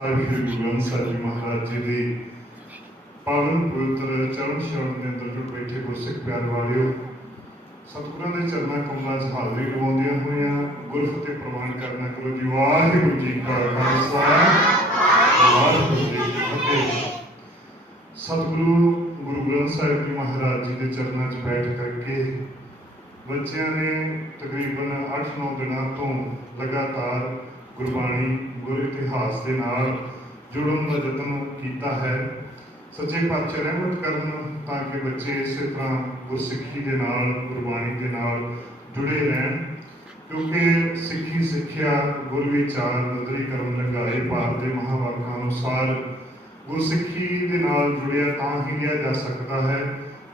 श्री गुरु ग्रंथ साहिब जी महाराज जी की पावन पवित्र चरण शरण के अंदर जो बैठे गुरसिख प्यार वाले सतगुਰਾਂ के चरणों कमलों च हाजरी लवाउंदियां होइयां गुरफतेह प्रवान करना करो जी। वाहिगुरू जी का खालसा वाहिगुरू जी की फतेह। सतगुरु गुरु ग्रंथ साहिब जी महाराज जी के चरणों च बैठ करके बच्चों ने तकरीबन 8-9 दिनों तो लगातार गुरबाणी गुर इतिहास के नाल जुड़न का यत्न किया है। सच्चे पातशाह रहमत करन ताकि बच्चे इस तरह गुरसिक्खी के नाल गुरबाणी के नाल जुड़े रहन, क्योंकि सिक्खी सिक्ख्या गुर विचार नदरी करम लगाए पार के महावाक्यां अनुसार गुरसिक्खी के नाल जुड़िया तां ही लिया जा सकता है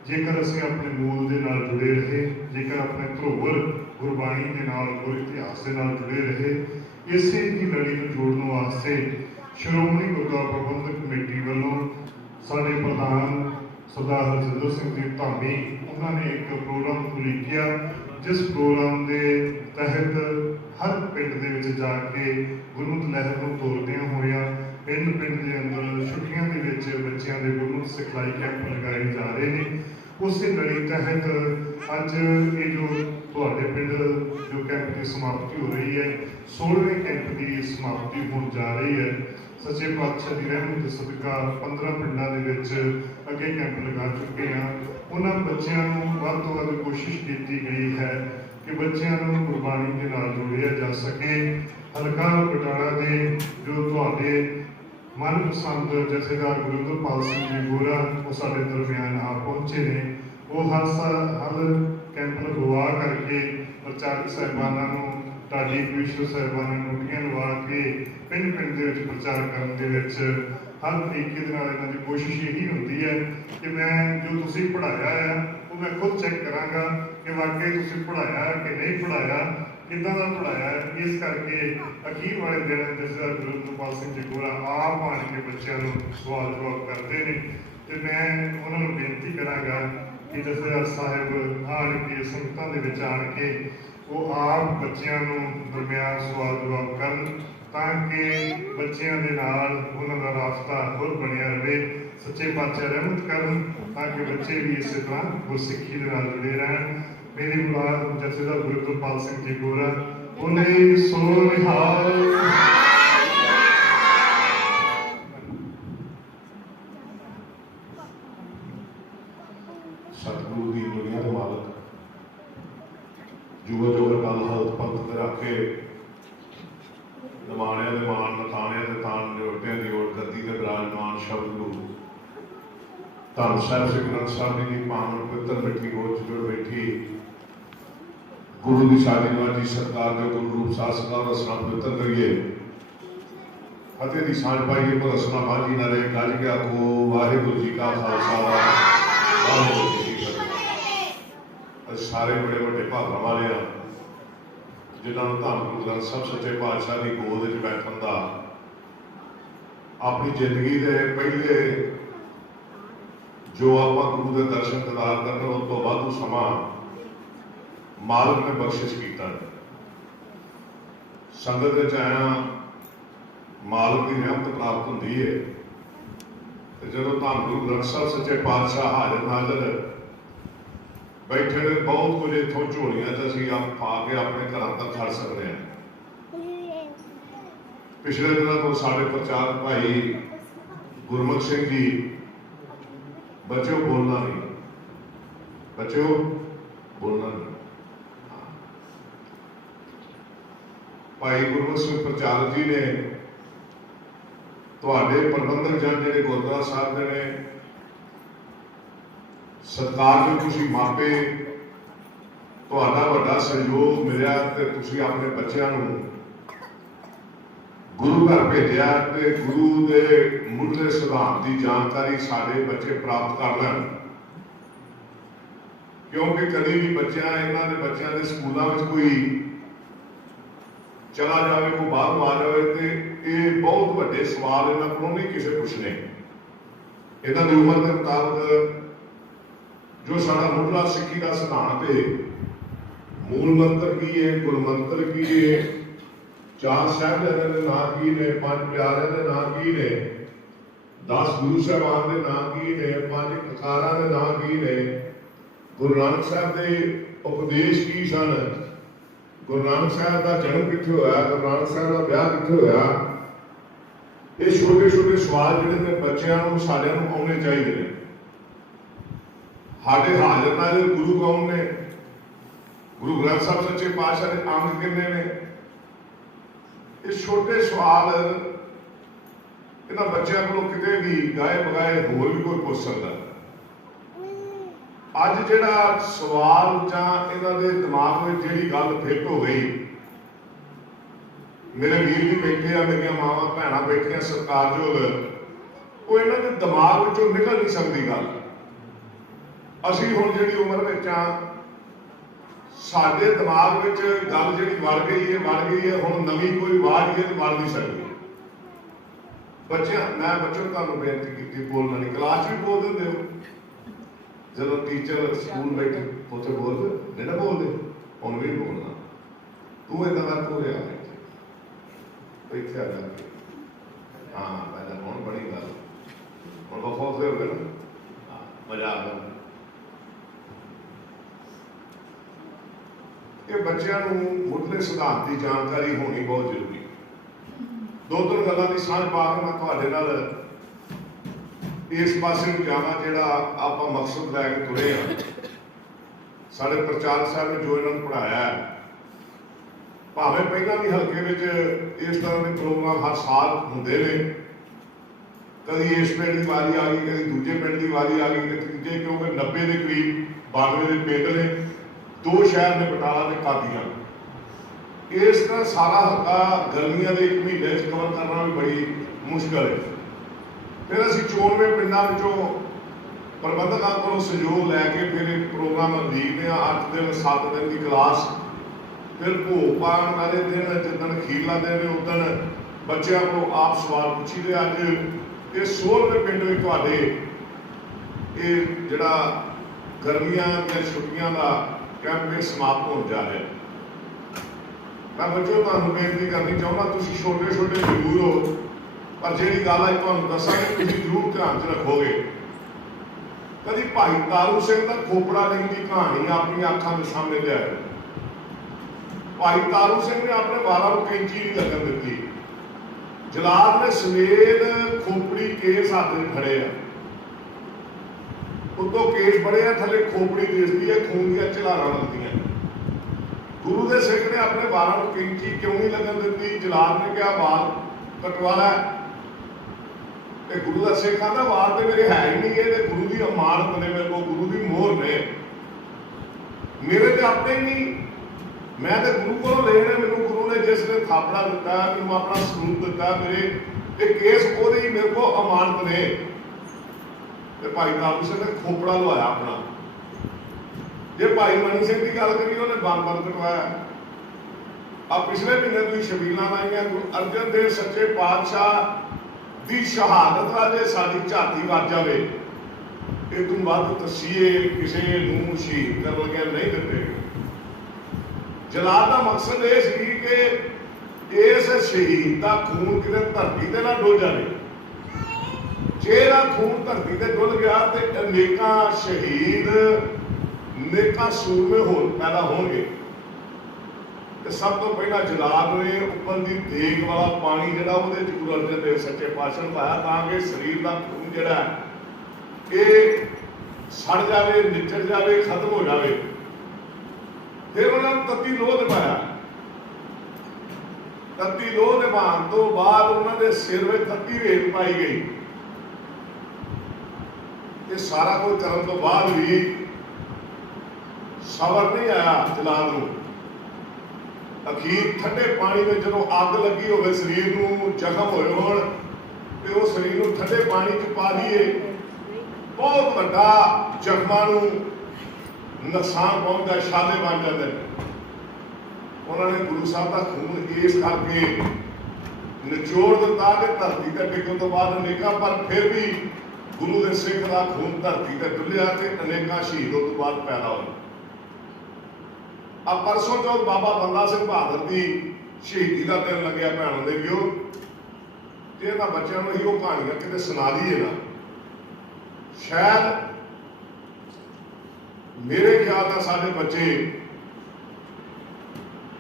जेकर असीं अपने मूल के नाल जुड़े रहे, जेकर अपने धरोवर गुरबाणी के नाल गुर इतिहास के नाल जुड़े रहे। इसे ही लड़ी को जोड़ने वास्ते श्रोमणी गुरुद्वारा प्रबंधक कमेटी वालों साडे प्रधान सरदार हरजिंदर सिंह जी धामी उन्होंने एक प्रोग्राम उलीकिया, जिस प्रोग्राम के तहत हर पिंड के विच जाके गुरमत लहर को तोड़दियां होइया पिंड पिंड के अंदर छुट्टियां के विच बच्चों के गुरमत सिखलाई कैंप लगाए जा रहे हैं। उस लड़ी तहत अज ये जो तुहाडे पिंड जो कैंप की समाप्ति हो रही है, 16वें कैंप की समाप्ति होने जा रही है। सच्चे पातशाह की रहमत सदका 15 पिंडों के अगे कैंप लगा चुके हैं। उन्होंने बच्चों को वध तो वध कोशिश की गई है कि बच्चों को गुरबाणी के नाल जोड़िया जा सके। हलका बटाला के जो तुहाडे मनपसंद जथेदार गुरिंदरपाल सिंह जी गोरा वो साढ़े दरम्यान आ पहुंचे ने। वो हल कैंप लगवा करके प्रचारक साहिबाना ढाडी कमिश्नर साहिबाना ड्यूटियां लवा के पिंड पिंड के प्रचार करने के हर तरीके इन्हों की कोशिश यही होती है कि मैं जो तुम पढ़ाया है वो मैं खुद चेक कराँगा कि वाकई तुम पढ़ाया कि नहीं पढ़ाया, किदा का पढ़ाया। इस करके अखीर वाले दिन जथेदार गुरिंदरपाल सिंह जी गोरा आप आन के बच्चों को सवाल जवाब करते हैं। तो मैं उन्होंने बेनती कराँगा कि जथेदार साहिब आन के संगतों के आन के वो आप बच्चों को दरम्यान सवाल जवाब करन ताकि बच्चों के नाल उन्हों का रास्ता होर बनिया रहे। सच्चे पातशाह रहमत करन ताकि बच्चे भी इस तरह गुरसिक्खी के नाल जुड़े रहन। मेरी मुराद जथेदार गुरिंदरपाल सिंह जी गोरा उन्हें सो निहाल। सतगुरु की दुनिया के मालक जुगो जुगर कल हल्त पंथ ते रखे नमाणिया के मान नताणिया के तान न्योटिया की ओट गद्दी के विराजमान शब्द गुरु धन साहिब श्री ग्रंथ साहिब जी की पावन पवित्र मिट्टी गोद जुड़ बैठी गुरु की साडी नवाजी सरकार के गुरु रूप सासकार रसना पवित्र करिए फतेह की सांझ पाइए पर रसना बाजी न रहे गज के आखो वाहिगुरू जी का खालसा वाहिगुरू जी की फतेह। सारे बड़े बड़े भागा वाले हैं जिन्होंने धन गुरु ग्रंथ साहिब सच्चे पातशाह की गोद च बैठन का अपनी जिंदगी के पहले जो आप गुरु के दर्शन दीदार करने उस तो वाधू समा मालक ने बख्शिश किया। संगत के आया मालक की रहमत प्राप्त होती है। जो धन गुरु ग्रंथ साहिब सच्चे पातशाह हाजिर नाजर बैठे ने बहुत कुछ इतों झोलियां असीं पा के अपने घर तक खड़ सकते हैं। पिछले दिनों तो साढ़े प्रचारक भाई गुरमुख सिंह जी बच्चों बोलना नहीं, बच्चों बोलना नहीं। भाई गुरमुख सिंह प्रचारक जी ने तुहाडे प्रबंधक जन जिहड़े गुरुद्वारा साहब ने सरकार में तुसीं मापे तुहाडा वड्डा सहयोग मिलिया ते तुसीं अपने बच्चों को गुरु घर भेजा ते गुरु के मुढ़ले सिद्धांत की जानकारी साडे बच्चे प्राप्त कर लैन। क्योंकि कभी भी बच्चा इन्हों के बच्चों के स्कूलों में कोई चला जाए कोई बाहर आ जाए तो ये बहुत बड़े सवाल इन्हों को नहीं किसी पूछने। इन्हों की उम्र के मुताबिक जो सारा मुढ़ला सिक्खी का सिद्धांत है, मूल मंत्र की है, गुरु मंत्र की है, 4 ਸਾਹਿਬਜ਼ਾਦਿਆਂ ਦੇ ਨਾਂ ਕੀ ਨੇ, 5 ਪਿਆਰਿਆਂ ਦੇ ਨਾਂ ਕੀ ਨੇ, 10 ਗੁਰੂ ਸਾਹਿਬਾਨ ਦੇ ਨਾਂ ਕੀ ਨੇ, 5 ਕਕਾਰਾਂ ਦੇ ਨਾਂ ਕੀ ਨੇ, ਗੁਰੂ ਨਾਨਕ ਸਾਹਿਬ ਦੇ ਉਪਦੇਸ਼ ਕੀ ਸਨ, ਗੁਰੂ ਨਾਨਕ ਸਾਹਿਬ ਦਾ ਜਨਮ ਕਿੱਥੇ ਹੋਇਆ, ਗੁਰੂ ਨਾਨਕ ਸਾਹਿਬ ਦਾ ਵਿਆਹ ਕਿੱਥੇ ਹੋਇਆ। ਇਹ ਛੋਟੇ ਛੋਟੇ ਸਵਾਲ ਜਿਹੜੇ ਨੇ ਬੱਚਿਆਂ ਨੂੰ ਸਾਰਿਆਂ ਨੂੰ ਆਉਣੇ ਚਾਹੀਦੇ ਨੇ। ਸਾਡੇ ਹਾਜ਼ਰ ਨਾਜ਼ਰ ਗੁਰੂ ਕੌਣ ਨੇ, ਗੁਰੂ ਗ੍ਰੰਥ ਸਾਹਿਬ ਸੱਚੇ ਪਾਤਸ਼ਾਹ ਦੇ ਅੰਗ ਕਿੰਨੇ ਨੇ, ਇਹ ਛੋਟੇ ਸਵਾਲ ਇਹਨਾਂ ਬੱਚਿਆਂ ਕੋਲੋਂ ਕਿਤੇ ਵੀ ਗਾਏ ਬਗਾਏ ਹੋਰ ਵੀ ਕੋਈ ਪੁੱਛ ਸਕਦਾ। ਅੱਜ ਜਿਹੜਾ ਸਵਾਲ ਜਾਂ ਇਹਨਾਂ ਦੇ ਦਿਮਾਗ ਵਿੱਚ ਜਿਹੜੀ ਗੱਲ ਫਿੱਟ ਹੋ ਗਈ, ਮੇਰੇ ਵੀਰ ਵੀ ਬੈਠੇ ਆ, ਮੇਰੀਆਂ ਮਾਵਾਂ ਭੈਣਾਂ ਬੈਠੀਆਂ ਸਤਿਕਾਰਯੋਗ, ਉਹ ਇਹਨਾਂ ਦੇ ਦਿਮਾਗ ਵਿੱਚੋਂ ਨਿਕਲ ਨਹੀਂ ਸਕਦੀ ਗੱਲ। ਅਸੀਂ ਹੁਣ ਜਿਹੜੀ ਉਮਰ ਵਿੱਚ ਆ, ਸਾਡੇ ਦਿਮਾਗ ਵਿੱਚ ਗੱਲ ਜਿਹੜੀ ਵੜ ਗਈ ਹੈ, ਹੁਣ ਨਵੀਂ ਕੋਈ ਆਵਾਜ਼ ਇਹ ਵੜ ਨਹੀਂ ਸਕਦੀ। ਮੈਂ ਬੱਚਿਆਂ ਤੁਹਾਨੂੰ ਬੇਨਤੀ ਕੀਤੀ, ਬੋਲਣਾ ਨਹੀਂ, ਕਲਾਸ ਵੀ ਬੋਲ ਦਿੰਦੇ ਹੋ, ਜਦੋਂ ਟੀਚਰ ਸਕੂਲ ਬੈਠੇ ਉੱਥੇ ਬੋਲਦੇ ਨਹੀਂ ਨਾ, ਬੋਲਦੇ ਹੁਣ ਵੀ ਬੋਲਣਾ। ਤੂੰ ਏਦਾਂ ਦਾ ਹੋ ਰਿਹਾ ਇੱਥੇ ਆ ਜਾ ਕੇ, ਹਾਂ ਪਹਿਲਾਂ ਹੁਣ ਬੜੀ ਗੱਲ, ਹੁਣ ਬਹੁਤ ਹੋ ਗਏ ਨਾ, ਮਜ਼ਾ ਆ ਗਿਆ। ਇਹ ਬੱਚਿਆਂ ਨੂੰ ਮੁੱਢਲੇ ਸਿਧਾਂਤ ਦੀ ਜਾਣਕਾਰੀ ਹੋਣੀ ਬਹੁਤ ਜ਼ਰੂਰੀ। 2-3 ਗੱਲਾਂ ਦੀ ਸਾਂਝ ਪਾ ਕੇ ਮੈਂ ਤੁਹਾਡੇ ਨਾਲ ਇਸ ਪਾਸੇ ਨੂੰ ਜਾਵਾਂ ਜਿਹੜਾ ਆਪਾਂ ਮਕਸਦ ਲੈ ਕੇ ਤੁਰੇ ਹਾਂ। ਸਾਡੇ ਪ੍ਰਚਾਰਕ ਸਾਹਿਬ ਨੇ ਜੋ ਇਹਨਾਂ ਨੂੰ ਪੜ੍ਹਾਇਆ, ਭਾਵੇਂ ਪਹਿਲਾਂ ਵੀ ਹਲਕੇ ਵਿੱਚ ਇਸ ਤਰ੍ਹਾਂ ਦੇ ਪ੍ਰੋਗਰਾਮ ਹਰ ਸਾਲ ਹੁੰਦੇ ਨੇ, ਕਦੀ ਇਸ ਪਿੰਡ ਦੀ ਵਾਰੀ ਆ ਗਈ, ਕਦੀ ਦੂਜੇ ਪਿੰਡ ਦੀ ਵਾਰੀ ਆ ਗਈ, ਕਦੀ ਤੀਜੇ, ਕਿਉਂਕਿ 90 ਦੇ ਕਰੀਬ 92 ਦੇ ਪਿੰਡ ਨੇ, 2 ਸ਼ਹਿਰ ਨੇ, ਬਟਾਲਾ ਤੇ ਕਾਦੀਆਂ। ਇਸ ਤਰ੍ਹਾਂ ਸਾਰਾ ਹਲਕਾ ਗਰਮੀਆਂ ਦੇ 1 ਮਹੀਨੇ 'ਚ ਕਵਰ ਕਰਨਾ ਵੀ ਬੜੀ ਮੁਸ਼ਕਲ ਹੈ। ਫਿਰ ਅਸੀਂ 94 ਪਿੰਡਾਂ ਵਿੱਚੋਂ ਪ੍ਰਬੰਧਕਾਂ ਕੋਲੋਂ ਸਹਿਯੋਗ ਲੈ ਕੇ ਫਿਰ ਇਹ ਪ੍ਰੋਗਰਾਮ ਉਲੀਕਦੇ ਹਾਂ। 8 ਦਿਨ 7 ਦਿਨ ਦੀ ਕਲਾਸ, ਫਿਰ ਭੋਗ ਪਾਉਣ ਵਾਲੇ ਦਿਨ ਜਿੱਦਣ ਅਖੀਰਲਾ ਦਿਨ ਉਦਣ ਬੱਚਿਆਂ ਕੋਲੋਂ ਆਪ ਸਵਾਲ ਪੁੱਛੀਦੇ। ਅੱਜ ਇਹ 16ਵੇਂ ਪਿੰਡ ਵਿੱਚ ਤੁਹਾਡੇ ਇਹ ਜਿਹੜਾ ਗਰਮੀਆਂ ਦੀਆਂ ਛੁੱਟੀਆਂ ਦਾ ਕੈਂਪ ਸਮਾਪਤ ਹੋਣ ਜਾ ਰਿਹਾ। ਮੈਂ ਬੱਚਿਓ ਤੁਹਾਨੂੰ ਬੇਨਤੀ ਕਰਨੀ ਚਾਹੁੰਦਾ, ਤੁਸੀਂ ਛੋਟੇ ਛੋਟੇ ਜ਼ਰੂਰ ਹੋ, ਪਰ ਜਿਹੜੀ ਗੱਲ ਅੱਜ ਤੁਹਾਨੂੰ ਦੱਸਾਂਗੇ ਤੁਸੀਂ ਜ਼ਰੂਰ ਧਿਆਨ 'ਚ ਰੱਖੋਗੇ। ਕਦੀ ਭਾਈ ਤਾਰੂ ਸਿੰਘ ਦਾ ਖੋਪੜਾ ਲੈਣ ਦੀ ਕਹਾਣੀ ਆਪਣੀਆਂ ਅੱਖਾਂ ਦੇ ਸਾਹਮਣੇ ਲਿਆਇਆ। ਭਾਈ ਤਾਰੂ ਸਿੰਘ ਨੇ ਆਪਣੇ ਵਾਲਾਂ ਨੂੰ ਕੈਂਚੀ ਨਹੀਂ ਲੱਗਣ ਦਿੱਤੀ। ਜਲਾਦ ਨੇ ਸਵੇਰ ਖੋਪੜੀ ਕੇਸ ਹੱਥ 'ਚ ਫੜੇ ਆ, ਉੱਤੋਂ ਕੇਸ ਫੜੇ ਆ, ਥੱਲੇ ਖੋਪੜੀ ਦਿਸਦੀ ਹੈ, ਖੂਨ ਦੀਆਂ ਝਲਾਰਾਂ ਲੱਗਦੀਆਂ। ਗੁਰੂ ਦੇ ਸਿੱਖ ਨੇ ਆਪਣੇ ਵਾਲਾਂ ਨੂੰ ਕੈਂਚੀ ਕਿਉਂ ਨਹੀਂ ਲੱਗਣ ਦਿੱਤੀ? ਜਲਾਦ ਨੇ ਕਿਹਾ ਵਾਲ ਕਟਵਾ ਲੈ, ਤੇ ਗੁਰੂ ਦਾ ਸਿੱਖ ਕਹਿੰਦਾ ਵਾਲ ਤੇ ਮੇਰੇ ਹੈ ਹੀ ਨਹੀਂ, ਇਹ ਤੇ ਗੁਰੂ ਦੀ ਅਮਾਨਤ ਨੇ, ਮੇਰੇ ਕੋਲ ਗੁਰੂ ਦੀ ਮੋਹਰ ਨੇ, ਮੇਰੇ ਤੇ ਆਪਣੇ ਹੀ ਨਹੀਂ, ਮੈਂ ਤੇ ਗੁਰੂ ਕੋਲੋਂ ਲੈਣੇ। ਮੈਨੂੰ ਗੁਰੂ ਨੇ ਜਿਸ ਨੇ ਥਾਪੜਾ ਦਿੱਤਾ, ਮੈਨੂੰ ਆਪਣਾ ਸਰੂਪ ਦਿੱਤਾ, ਮੇਰੇ ਇਹ ਕੇਸ ਉਹਦੇ ਹੀ ਮੇਰੇ ਕੋਲ ਅਮਾਨਤ ਨੇ। ਤੇ ਭਾਈ ਤਾਰੂ ਸਿੰਘ ਨੇ ਖੋਪੜਾ ਲਵਾਇਆ ਆਪਣਾ। ਜੇ ਭਾਈ ਮਨੀ ਸਿੰਘ ਦੀ ਗੱਲ ਕਰੀਏ, ਉਹਨੇ ਬੰਦ ਕਟਵਾਇਆ। ਆ ਪਿਛਲੇ ਮਹੀਨੇ ਤੁਸੀਂ ਸ਼ਬੀਲਾਂ ਲਾਈਆਂ, ਗੁਰੂ ਅਰਜਨ ਦੇਵ ਸੱਚੇ ਪਾਤਸ਼ਾਹ ਦੀ ਸ਼ਹਾਦਤ ਵਾਲੇ ਸਾਡੀ ਝਾਤੀ ਵੱਜ ਜਾਵੇ, ਇਹ ਤੋਂ ਵੱਧ ਤਸੀਹੇ ਕਿਸੇ ਨੂੰ ਸ਼ਹੀਦ ਕਰਨ ਲੱਗਿਆ ਨਹੀਂ ਦਿੱਤੇ। ਜਲਾਦ ਦਾ ਮਕਸਦ ਇਹ ਸੀ ਕਿ ਇਸ ਸ਼ਹੀਦ ਦਾ ਖੂਨ ਕਿਤੇ ਧਰਤੀ ਤੇ ਨਾ ਡੁੱਲ ਜਾਵੇ। ਜੇ ਇਹਦਾ ਖੂਨ ਧਰਤੀ ਤੇ ਡੁੱਲ ਗਿਆ ਤੇ ਅਨੇਕਾਂ ਸ਼ਹੀਦ, ਅਨੇਕਾਂ ਸੂਰਮੇ ਪੈਦਾ ਹੋਣਗੇ। ਤੇ ਸਭ ਤੋਂ ਪਹਿਲਾਂ ਜਲਾਦ ਨੇ ਉੱਪਰ ਦੀ ਦੇਗ ਵਾਲਾ ਪਾਣੀ ਜਿਹੜਾ ਉਹਦੇ 'ਚ ਗੁਰੂ ਅਰਜਨ ਦੇਵ ਸੱਚੇ ਪਾਤਸ਼ਾਹ ਨੂੰ ਪਾਇਆ, ਤਾਂ ਕਿ ਸਰੀਰ ਦਾ ਖੂਨ ਜਿਹੜਾ ਇਹ ਸੜ ਜਾਵੇ, ਨਿਚੜ ਜਾਵੇ, ਖਤਮ ਹੋ ਜਾਵੇ। ਫਿਰ ਉਹਨਾਂ ਨੂੰ ਤੱਤੀ ਲੋਹ ਨਿਭਾਇਆ। ਤੱਤੀ ਲੋਹ ਨਿਭਾਉਣ ਤੋਂ ਬਾਅਦ ਉਹਨਾਂ ਦੇ ਸਿਰ ਵਿੱਚ ਤੱਤੀ ਰੇਤ ਪਾਈ ਗਈ। ਇਹ ਸਾਰਾ ਕੁਝ ਕਰਨ ਤੋਂ ਬਾਅਦ ਵੀ ਸਬਰ ਨਹੀਂ ਆਇਆ ਜਲਾਦ ਨੂੰ। ਅਖੀਰ ਠੰਡੇ ਪਾਣੀ ਵਿੱਚ ਜਦੋਂ ਅੱਗ ਲੱਗੀ ਹੋਵੇ, ਸਰੀਰ ਨੂੰ ਜ਼ਖਮ ਹੋਏ ਹੋਣ, ਤੇ ਉਹ ਸਰੀਰ ਨੂੰ ਠੰਡੇ ਪਾਣੀ 'ਚ ਪਾ ਦਈਏ, ਬਹੁਤ ਵੱਡਾ ਜ਼ਖਮਾਂ ਨੂੰ ਨੁਕਸਾਨ ਪਹੁੰਚਦਾ, ਛਾਲੇ ਬਣ ਜਾਂਦੇ। ਉਹਨਾਂ ਨੇ ਗੁਰੂ ਸਾਹਿਬ ਦਾ ਖੂਨ ਇਸ ਕਰਕੇ ਨਿਚੋੜ ਦਿੱਤਾ ਕਿ ਧਰਤੀ ਤੇ ਡਿੱਗਣ ਤੋਂ ਬਾਅਦ ਅਨੇਕਾਂ, ਪਰ ਫਿਰ ਵੀ ਗੁਰੂ ਦੇ ਸਿੱਖ ਦਾ ਖੂਨ ਧਰਤੀ ਤੇ ਡੁੱਲਿਆ ਤੇ ਅਨੇਕਾਂ ਸ਼ਹੀਦ ਉਸ ਤੋਂ ਬਾਅਦ ਪੈਦਾ ਹੋਏ। ਆ ਪਰਸੋਂ ਚੌਥ ਬਾਬਾ ਬੰਦਾ ਸਿੰਘ ਬਹਾਦਰ ਦੀ शहीदी का दिन लग्या भैनों के भी तो इन्होंने बच्चों को ही वो कहानियां कितने सुना दीए ना। शायद मेरे ख्याल से सारे बच्चे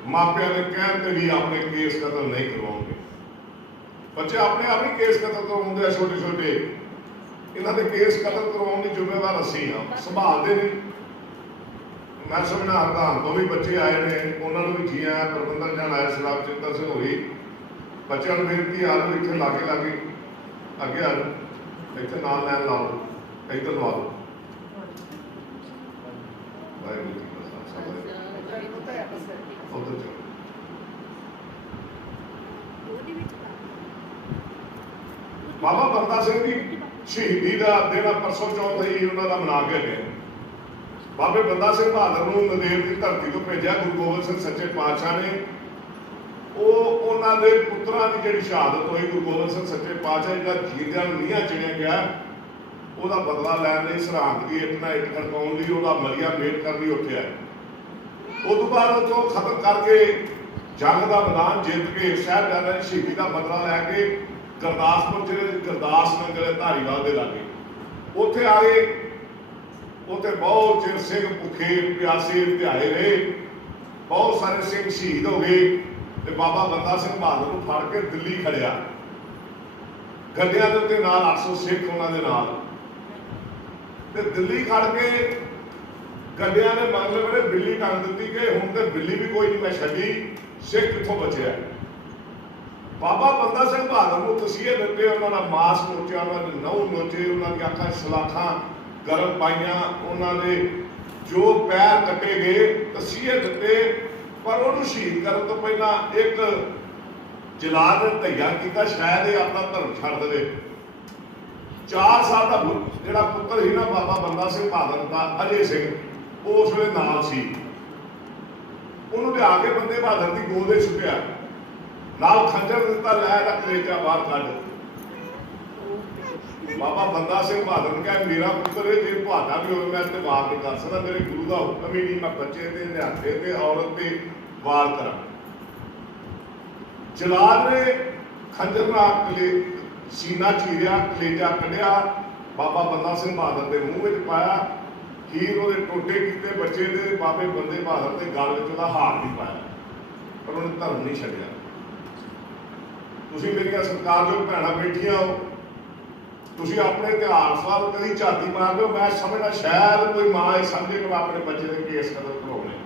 मापिया के कहने पर भी अपने केस कतल नहीं करवाओगे। बच्चे अपने आप ही केस कतल करवाते हैं छोटे छोटे, इन्होंने केस कतल करवाने की जिम्मेवार असी हाँ, संभालते नहीं। मैं समझना हरदान तो भी बच्चे आए ने, उन्होंने भी जी आया, प्रबंधक जन आए, सरदार चित्तर सिंह होई, बच्चों को बेनती आ जाओ इतने लागे लागे अगे आ जाओ, इतने नाल लैन लाओ, इधर लवा दो। उधर चलो। बाबा बंदा सिंह की शहीदी का दिन परसों चौथ ही उन्होंने मना के गए। बाबे बंदा सिंह बहादुर को नंदेड़ की धरती को भेजा गुरु गोबिंद सिंह सच्चे पातशाह ने। उन्होंने पुत्रों की जी शहादत हुई, गुरु गोबिंद सिंह सच्चे पातशाह जो जींदियां नीहां चिड़िया गया, वह बदला लैन सरहद की इट ना इट खड़काने की, वह मलिया मेट करनी उत्थे आए। उस बाद उतो खत्म करके जंग का मैदान जित के साहिबजादे की शहीदी का बदला लैके गुरदासपुर जिले गुरदास नगर धारीवाल के लागे उत्थे आ गए। उत्थे बहुत चिर सिंह भुखे प्यासे ध्याए रहे, बहुत सारे सिंह शहीद हो गए। तो बाबा बंदा सिंह बहादुर को फड़ के दिल्ली खड़िया, गड्डियां के उत्ते नाल 800 सिख उन्होंने नाल ते दिल्ली खड़ के गड्डियां ने मगले मेरे बिल्ली टंग दी कि हुण ते बिल्ली भी कोई नहीं मैं छड्डी, सिख कित्थों बचिया। बाबा बंदा सिंह बहादुर को तसीहे दिते, उन्होंने मास नोचिया, उन्होंने नहू नोचे, उन्होंने अखां सलाखां गर्म पाइया, उन्होंने जो पैर कटे गए तसीहे दिते। पर उन्होंने शहीद करने तो पहला एक जलाद ने धैया किया, शायद ये अपना धर्म छड्ड दे। 4 साल का जो पुत्र ही ना बाबा बंदा सिंह बहादुर का अजय सिंह उस वे नाल सी, उन्होंने लिया के बंदे बहादुर की गोद छुपिया, नाल खंजर दिता, लै ला कलेजा बाहर कढ। बाबा बंदा सिंह बहादुर ने कहा मेरा पुत्र है, जे तुहाडा भी होवे मैं ते वार नहीं कर सकता, मेरे गुरु का हुक्म ही नहीं, मैं बच्चे ते निहत्थे ते औरत ते वार करा। जलाद ने खंजर नाल सीना चीरिया, कलेजा कढ़िया, बाबा बंदा सिंह बहादुर के मूँह में पाया, खीर वो टोटे किए बच्चे के, बाबे बंदे बहादुर के गल में हार नहीं पाया, पर उन्हें धर्म नहीं छड्डिया। तुसीं मेरियां सत्कारयोग भैणां बैठियां हो, तुसीं अपने इतिहास वाल कभी झाती मार दो, मैं समझदा शायद कोई मां ये समझे कि मैं अपने बच्चे के केस कतल करवाने।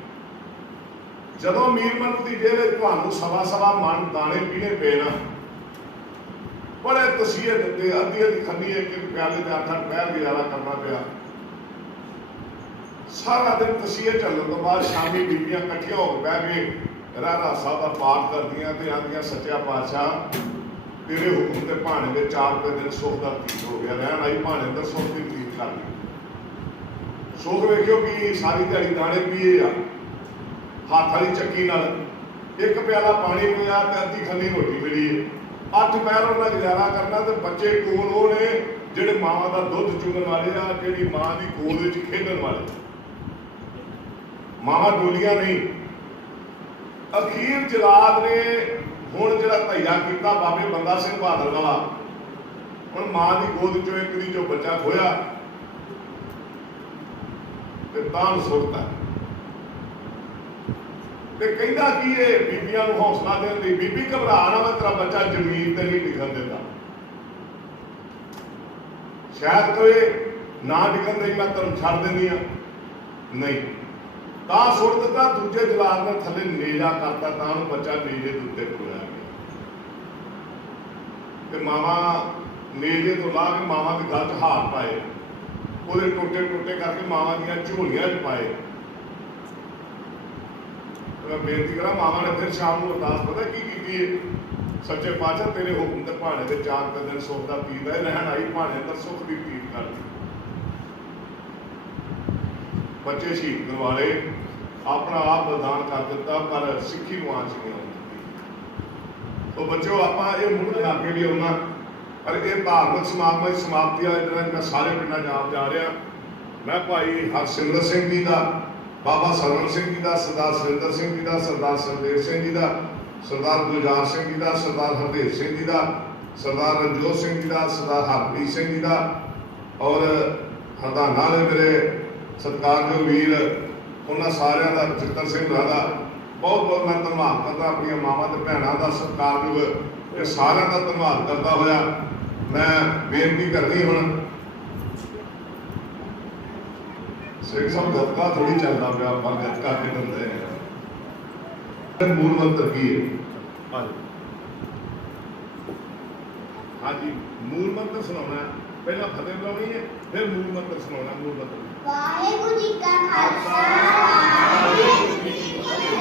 जदों मीर मनु की जेल तुहानूं सवा सवा मन दाने पीने पे ना, बड़े तसीहे दिते, अद्धी अद्धी खंडी एक एक प्याले के 8-8 पैर गुजारा करना पिया। सारा दिन तसीहे चलने तो बाद शामी बीबियां इकट्ठियां हो बह के रहरा साहब का पाठ करदियां ते आंदियां सच्चा पातशाह तेरे हुक्म के भाने में 4 दिन सुख का तीत हो गया, रहन आई भाने अंदर सुख की तीत कर दी। सुख वेखियो कि सारी दिहाड़ी दाने पीए आ, हाथ वाली चक्की नाल एक प्याला पानी मिला तो अद्धी खंडी रोटी मिली है, 8 पैर उन्हें गुजारा करना। तो बच्चे कोल वो ने जिहड़े मावां का दुध चुगण वाले आ, जिहड़ी मां की गोद विच खेडण वाले, मावां डोलियां नहीं। अखीर जलाद ने हुण जिहड़ा धैया किया बाबे बंदा सिंह बहादुर वाला, हुण मां की गोद चों एक दी जो बच्चा खोया ते तां सुटता ते कहंदा कि ये बीबियां नूं हौसला देण लई, बीबी घबरा ना, मैं तेरा बच्चा जमीन ते नहीं डिगण दिंदा, शायद कोई ना डिगण दई मैं धर्म छड्ड दिंदी हां, नहीं तां सुट दिता। दूजे जलाद ने थले नेजा करता, तां बच्चा नेजे के उत्ते टुरिया गया। मावा नेजे तो ला के मावा की गल च हाथ पाए, वो टोटे टोटे करके मावा दियां झोलियां च पाए। मैं बेनती करा, मावा ने फिर शाम को अरदास पता की सच्चे पातशाह तेरे हुक्म के भाने में 4 दिन सुख का पीत है, रहन आई भाने अंदर सुख की पीत कर दी। बच्चे शहीद करवाले, अपना आप बलिदान कर दिता, पर सिक्खी को आंच नहीं आती। तो बच्चों आप ये मुड़ इलाके भी आना, पर यह धार्मिक समागम की समाप्ति वाले दिन मैं सारे पिंडा जाप जा रहा। मैं भाई हरसिमरत सिंह जी का, बाबा सरवण सिंह जी का, सरदार सुरिंदर सिंह जी का, सरदार सुखदेव सिंह जी का, सरदार गुलजार सिंह जी का, सरदार हरदेव सिंह जी का, सरदार रणजोत सिंह जी का, सरदार हरप्रीत सिंह जी का और हरदाना ने मेरे सत्कारयोग वीर उन्होंने सारिਆਂ का चित्तर सिंह होਰਾਂ का बहुत बहुत मैं धन्यवाद करता। अपन मावां ते भैणां का सत्कारयोग सारिਆਂ का धन्यवाद करता होया मैं बेनती करनी हुण सिख साहब गतका थोड़ी चलता पाया पर गतका के दिंदे हैं। मूल मंत्र की है? हाँ जी, मूल मंत्र सुनाना पहला फतेह बुलानी है फिर मूल मंत्र सुनाना। मूल मंत्र वाहेगुरु जी का खालसा वाहेगुरु जी की फतेह।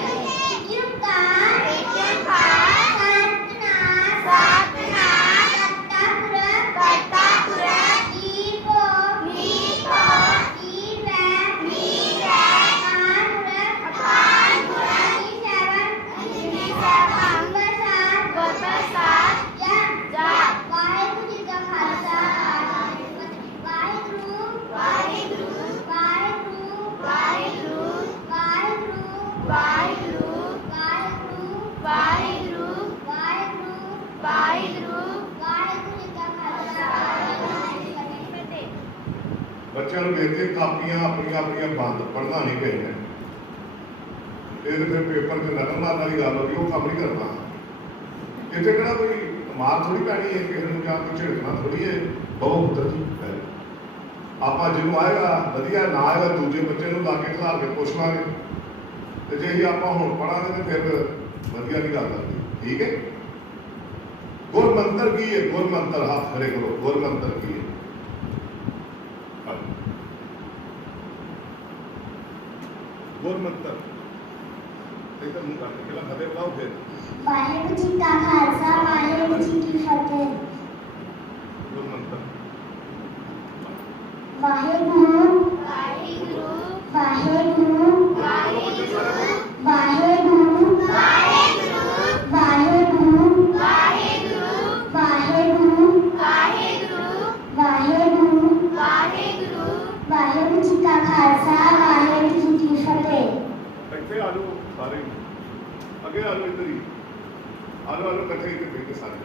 बच्चों को बेनती कापियां अपन अपन बंद पढ़ना नहीं चाहिए। ये फिर पेपर से नकल मारने वाली गल होगी, वो काम नहीं करना। इतने कहना कोई मार थोड़ी पैनी है, किसी को जाकर झिड़कना थोड़ी है। बहुत पुत्र जी आप जिन्होंने आएगा वधिया, ना आएगा दूजे बच्चे को लाके खिला के पुछ लाँगे। तो जे ही आप हूँ पढ़ा तो फिर वधिया नहीं गल करती। ठीक है, गुर मंत्र की है? गुर मंत्र हाथ खड़े करो। गुर मंत्र की है? गुर मंत्र फतेह बुलाओ फिर। वाहेगुरु जी का खालसा वाहेगुरु जी की फतेह। गुर मंत्र वाहेगुरु वाहेगुरु वाहेगुरु वाहेगुरु वाहेगुरु वाहेगुरु वाहेगुरु वाहेगुरु वाहेगुरु जी का खालसा वाहेगुरु जी की फतेह। इतने आ जाओ सारे, अगे आ जाओ, इधर ही आ जाओ, कट्ठे इधर बैठ के सारे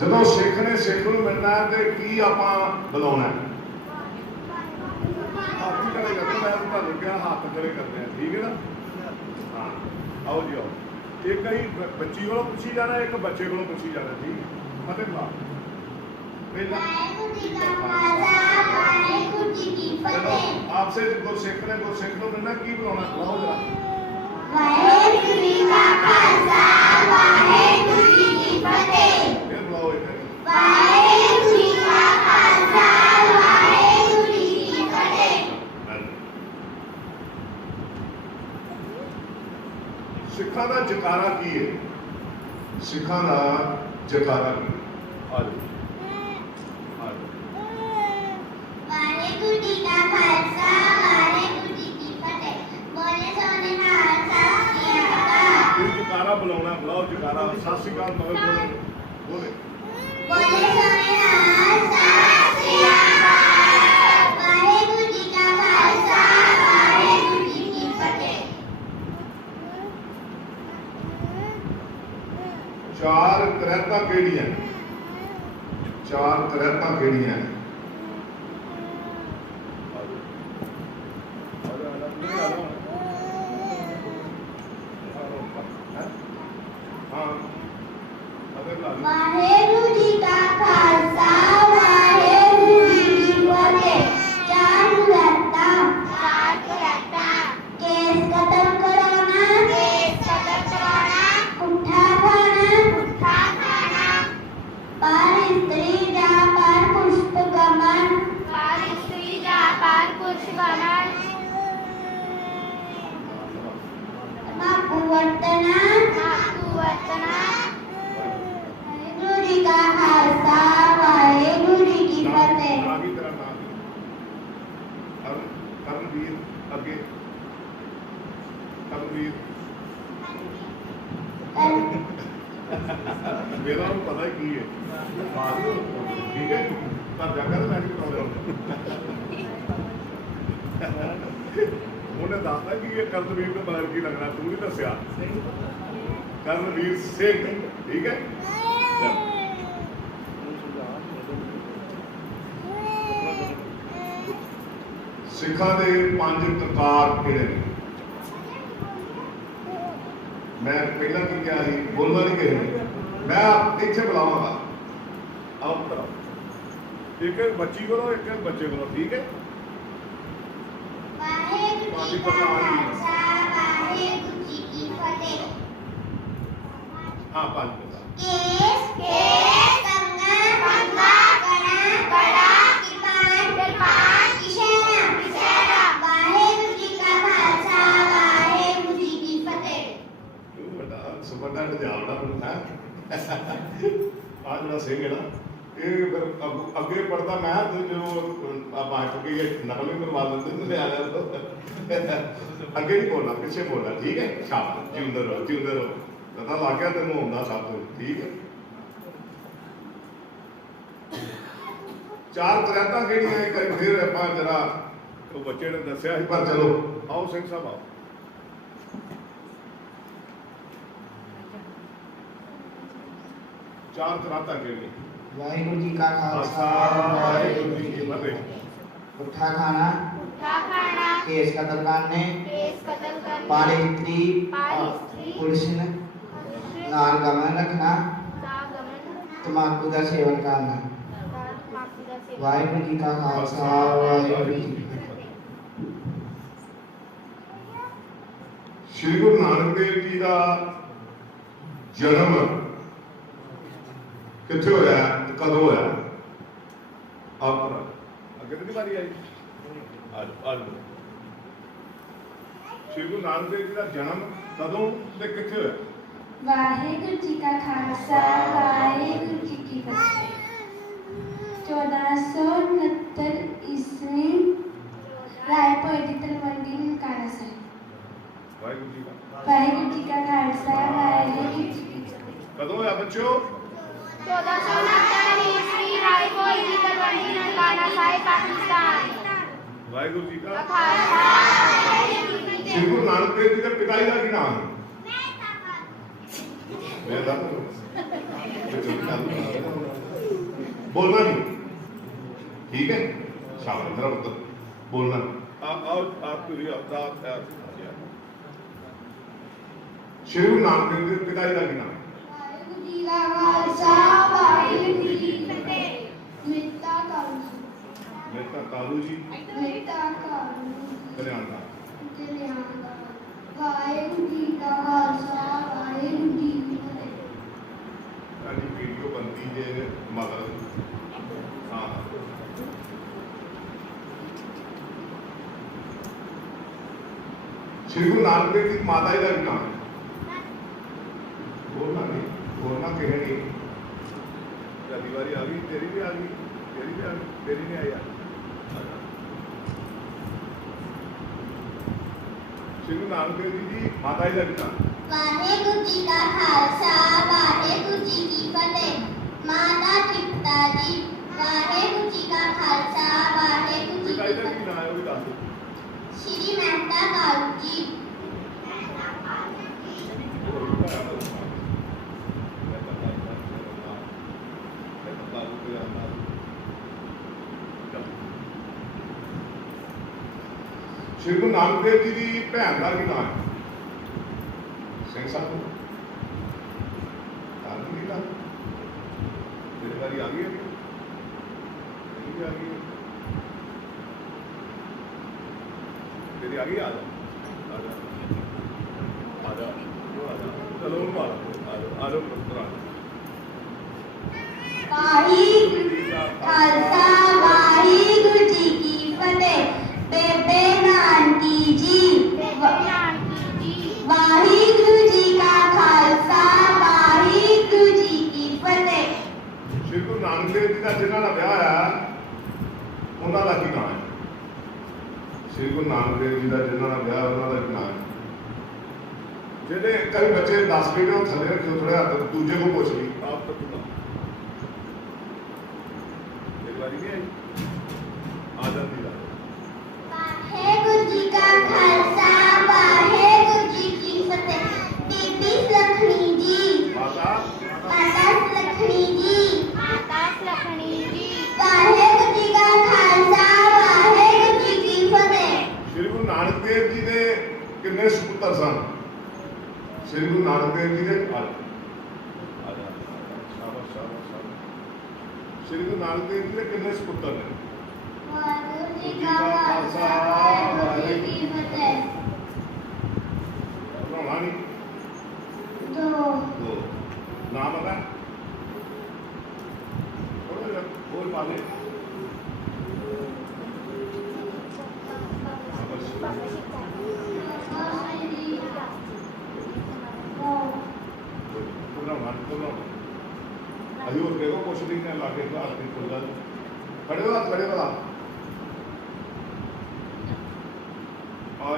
ਜਦੋਂ ਸਿੱਖ ਨੇ ਸਿੱਖ ਨੂੰ ਮਿਲਣਾ ਹੈ ਤੇ ਕੀ ਆਪਾਂ ਬੁਲਾਉਣਾ ਹੈ? ਹੱਥ ਖੜੇ ਕਰਦੇ, ਮੈਂ ਤੁਹਾਨੂੰ ਕਿਹਾ ਹੱਥ ਖੜੇ ਕਰਦੇ ਆ। ਠੀਕ ਹੈ ਨਾ? ਹਾਂ, ਆਓ ਜੀ ਆਓ। ਇੱਕ ਹੀ ਬੱਚੀ ਕੋਲੋਂ ਪੁੱਛੀ ਜਾਣਾ, ਇੱਕ ਬੱਚੇ ਕੋਲੋਂ ਪੁੱਛੀ ਜਾਣਾ। ਠੀਕ ਫਤਿਹ ਬੁਲਾ ਪਹਿਲਾਂ। वाहेगुरु जी का खालसा वाहेगुरु जी की फतेह। आपसे गुरसिख ने गुरसिख को मिलना, की बुलाना? बुलाओ जरा। वाहेगुरु जी का खालसा वाहेगुरु जी की फतेह। फिर बुलाओ इधर। वाहेगुरु जी का खालसा वाहेगुरु जी की फतेह। सिखा का जकारा की है? सिखा का जकारा की? आ जाओ। वाहेगुरु जी का खालसा वाहेगुरु जी की फतेह। बोले सोने हाल सत श्री अकाल। जकारा बुलाना, बुलाओ जकारा। सत श्री अकाल मगर बोले बोले सोने हाल सत श्री अकाल। वाहेगुरु जी का खालसा वाहेगुरु जी की फतेह। चार करैतां केड़ियां? चार करैतां केड़ियां? वाहेगुरु जी का खालसा वाहेगुरु जी की फतेह। चार करैतां केस कतल कराना पुट्ठा खाना पर स्त्री जा पर पुष्प ਬਾਅਦ ਠੀਕ ਹੈ ਘਰ ਜਾ ਕੇ ਮੈਂ ਨਹੀਂ ਕਰਾਉਂਦਾ ਉਹਨੇ ਦੱਸਦਾ ਕਿ ਇਹ ਕਰਨਵੀਰ ਨੂੰ ਮਤਲਬ ਕੀ ਲੱਗਣਾ ਤੂੰ ਨਹੀਂ ਦੱਸਿਆ ਕਰਨਵੀਰ ਸਿੰਘ ਠੀਕ ਹੈ ਸਿੱਖਾਂ ਦੇ 5 ਕਕਾਰ ਕਿਹੜੇ ਨੇ ਮੈਂ ਪਹਿਲਾਂ ਕੀ ਕਿਹਾ ਸੀ ਬੋਲਣਾ ਨਹੀਂ ਕਿਸੇ ਨੇ ਮੈਂ ਇੱਥੇ ਬੁਲਾਵਾਂਗਾ ਆਓ ਤਰ੍ਹਾਂ ਇੱਕ ਬੱਚੀ ਕੋਲੋਂ ਇੱਕ ਬੱਚੇ ਕੋਲੋਂ ਠੀਕ ਹੈ ਵਾਹਿਗੁਰੂ ਜੀ ਕਾ ਖਾਲਸਾ ਵਾਹਿਗੁਰੂ ਜੀ ਕੀ ਫਤਿਹ ਹਾਂ 5 ਕਕਾਰ ਕੇਸ ਕੰਗਾ ਕੜਾ ਕਿਰਪਾਨ ਇਸ਼ਾਰਾ ਵਾਹਿਗੁਰੂ ਜੀ ਕਾ ਖਾਲਸਾ ਵਾਹਿਗੁਰੂ ਜੀ ਕੀ ਫਤਿਹ ਤੂੰ ਵੱਡਾ ਸੁਪਰਡਾ ਜਾਵੜਾ ਹੁਣ ਹੈ ਆ ਜਿਹੜਾ ਸਿੰਘ ਹੈ ਨਾ ਇਹ ਫਿਰ ਅੱਗੇ ਪੜਦਾ ਮੈਂ ਤੇ ਜਦੋਂ ਆਪਾਂ ਚੁੱਕੀ ਨਕਲ ਵੀ ਕਰਵਾ ਲੈਂਦੇ ਨੇ ਨਿਆਣਿਆਂ ਤੋਂ ਅੱਗੇ ਨਹੀਂ ਬੋਲਣਾ ਪਿੱਛੇ ਬੋਲਣਾ ਠੀਕ ਹੈ ਸ਼ਾਬਾਸ਼ ਜਿਉਂਦੇ ਰਹੋ ਪਤਾ ਲੱਗ ਗਿਆ ਤੈਨੂੰ ਆਉਂਦਾ ਸਭ ਕੁਝ ਠੀਕ ਹੈ ਚਾਰ ਕਰਾਤਾਂ ਕਿਹੜੀਆਂ ਇੱਕ ਵਾਰੀ ਫਿਰ ਆਪਾਂ ਜਰਾ ਉਹ ਬੱਚੇ ਨੇ ਦੱਸਿਆ ਸੀ ਪਰ ਚਲੋ ਆਓ ਸਿੰਘ ਸਾਹਿਬ ਆਓ ਚਾਰ ਕਰਾਤਾਂ ਕਿਹੜੀਆਂ ਵਾਹਿਗੁਰੂ ਜੀ ਕਾ ਖਾਲਸਾ ਵਾਹਿਗੁਰੂ ਜੀ ਕੀ ਫਤਿਹ ਪੁੱਠਾ ਖਾਣਾ ਕੇਸ ਕਤਲ ਕਰਨੇ ਪਾੜੇ ਇਸਤਰੀ ਪੁਲਿਸ ਨਾਲ ਗਮਨ ਰੱਖਣਾ ਤਮਾਕੂ ਦਾ ਸੇਵਨ ਕਰਨਾ ਵਾਹਿਗੁਰੂ ਜੀ ਕਾ ਖਾਲਸਾ ਵਾਹਿਗੁਰੂ ਜੀ ਕੀ ਫਤਿਹ ਸ਼੍ਰੀ ਗੁਰੂ ਨਾਨਕ ਦੇਵ ਜੀ ਦਾ ਜਨਮ ਕਿੱਥੇ ਹੋਇਆ ਤੇ ਕਦੋਂ ਹੋਇਆ ਆਪ ਅੱਗੇ ਤਾਂ ਨਹੀਂ ਵਾਰੀ ਆਈ ਅੱਜ ਸ਼੍ਰੀ ਗੁਰੂ ਨਾਨਕ ਦੇਵ ਜੀ ਦਾ ਜਨਮ ਕਦੋਂ ਤੇ ਕਿੱਥੇ ਹੋਇਆ ਵਾਹਿਗੁਰੂ ਜੀ ਕਾ ਖਾਲਸਾ ਵਾਹਿਗੁਰੂ ਜੀ ਕੀ ਫਤਿਹ 1469 ਈਸਵੀ ਰਾਏਪੁਰ ਦੀ ਤਲਵੰਡੀ ਨਨਕਾਣਾ ਸਾਹਿਬ ਵਾਹਿਗੁਰੂ ਜੀ ਦਾ ਵਾਹਿਗੁਰੂ ਜੀ ਕਾ ਖਾਲਸਾ ਵਾਹਿਗੁਰੂ ਜੀ ਕੀ ਫਤਿਹ ਕਦੋਂ ਹੋਇਆ ਬੱਚਿਓ 1469 ਈਸਵੀ ਰਾਏਪੁਰ ਦੀ ਤਲਵੰਡੀ ਨਨਕਾਣਾ ਸਾਹਿਬ ਪਾਕਿਸਤਾਨ ਵਾਹਿਗੁਰੂ ਜੀ ਦਾ ਖਾਲਸਾ ਵਾਹਿਗੁਰੂ ਜੀ ਕੀ ਸ਼੍ਰੀ ਗੁਰੂ ਨਾਨਕ ਦੇਵ ਜੀ ਦੇ ਪਿਤਾ ਜੀ ਦਾ ਕੀ ਨਾਮ ਹੈ ਮੈਂ ਦੱਸ बोलना नहीं ठीक है शाबाश मेरा मतलब बोलना आप श्री गुरु नानक देव जी पिता जी का नाम ਵਾਹਿਗੁਰੂ ਜੀ ਕਾ ਖਾਲਸਾ ਵਾਹਿਗੁਰੂ ਜੀ ਕੀ ਫਤਿਹ ਮਿੱਤਾ ਕਾਲੂ मेहता कालू जी ਮਿੱਤਾ ਕਾਲੂ कल्याणदार ਵਾਹਿਗੁਰੂ ਜੀ ਕਾ ਖਾਲਸਾ ਵਾਹਿਗੁਰੂ ਜੀ ਕੀ ਫਤਿਹ साडी वीडियो बनती है मदर हाँ श्री गुरु नानक देव जी माता जी का भी नाम है बोलना कहे नहीं पहली बारी आ गई तेरी भी आ गई तेरी भी आ गई तेरी नहीं आई यार श्री गुरु नानक देव जी माता जी का भी नाम ਵਾਹਿਗੁਰੂ ਜੀ ਕਾ ਖਾਲਸਾ ਵਾਹਿਗੁਰੂ ਜੀ ਕੀ ਫਤਿਹ ਮਾਤਾ ਤ੍ਰਿਪਤਾ ਜੀ ਵਾਹਿਗੁਰੂ ਜੀ ਕਾ ਖਾਲਸਾ ਵਾਹਿਗੁਰੂ ਜੀ पिता ਕੀ जी का ਫਤਿਹ भी नाम है वो भी दस दो ਸ਼੍ਰੀ ਮਹਿਤਾ ਕਾਲੂ ਜੀ श्री गुरु नानक देव जी की भैन का भी नाम है सिंह साहब मेरी बारी आ गई है तेरी भी आ गई है तेरी आ गई आ जाओ चलो आ जाओ ਵਾਹਿਗੁਰੂ ਜੀ ਕਾ ਖਾਲਸਾ ਵਾਹਿਗੁਰੂ ਜੀ ਕੀ ਫਤਿਹ ਬੇਬੇ ਨਾਨਕੀ ਜੀ ਵਾਹਿਗੁਰੂ ਜੀ ਕਾ ਖਾਲਸਾ ਵਾਹਿਗੁਰੂ ਜੀ ਕੀ ਫਤਿਹ श्री गुरु नानक देव जी का जिन्हों का ब्याह है उन्होंने की नाम है श्री गुरु नानक देव जी का जिन्हों का ब्याह उन्होंने की नाम है जेडे कई बच्चे 10 मिनट थले रखे थोड़े हाथ दूजे को पूछ ली आप तो ਵਾਰੀ ਨਹੀਂ ਆਈ ਆ ਜਾਂਦੀ ਦਾ ਵਾਹਿਗੁਰੂ ਜੀ ਕਾ ਖਾਲਸਾ ਵਾਹਿਗੁਰੂ ਜੀ ਕੀ ਫਤਿਹ। ਬੀਬੀ ਸੁਲੱਖਣੀ ਜੀ ਮਾਤਾ ਮਾਤਾ ਸੁਲੱਖਣੀ ਜੀ ਲਖਣੀ ਜੀ ਵਾਹਿਗੁਰੂ ਜੀ ਕਾ ਖਾਲਸਾ ਵਾਹਿਗੁਰੂ ਜੀ ਕੀ ਫਤਿਹ। ਸ੍ਰੀ ਗੁਰੂ ਨਾਨਕ ਦੇਵ ਜੀ ਦੇ ਕਿੰਨੇ ਸੁਪੁੱਤਰ ਸਨ? ਸ੍ਰੀ ਗੁਰੂ ਨਾਨਕ ਦੇਵ ਜੀ ਦੇ ਸ੍ਰੀ ਗੁਰੂ ਨਾਨਕ ਦੇਵ ਜੀ ਦੇ ਕਿੰਨੇ ਸੁਪੁੱਤਰ ਨੇ? ਵਾਹਿਗੁਰੂ ਜੀ ਕਾ ਖਾਲਸਾ ਵਾਹਿਗੁਰੂ ਜੀ ਕੀ ਫਤਿਹ। ਬਣਾਉਣਾ ਨਹੀਂ ਦੋ ਨਾਮ ਪਤਾ ਹੋਰ ਪਾ ਲੈ अभी और देखो कुछ नहीं है लाके का आदमी खुल जा खड़े हो खड़े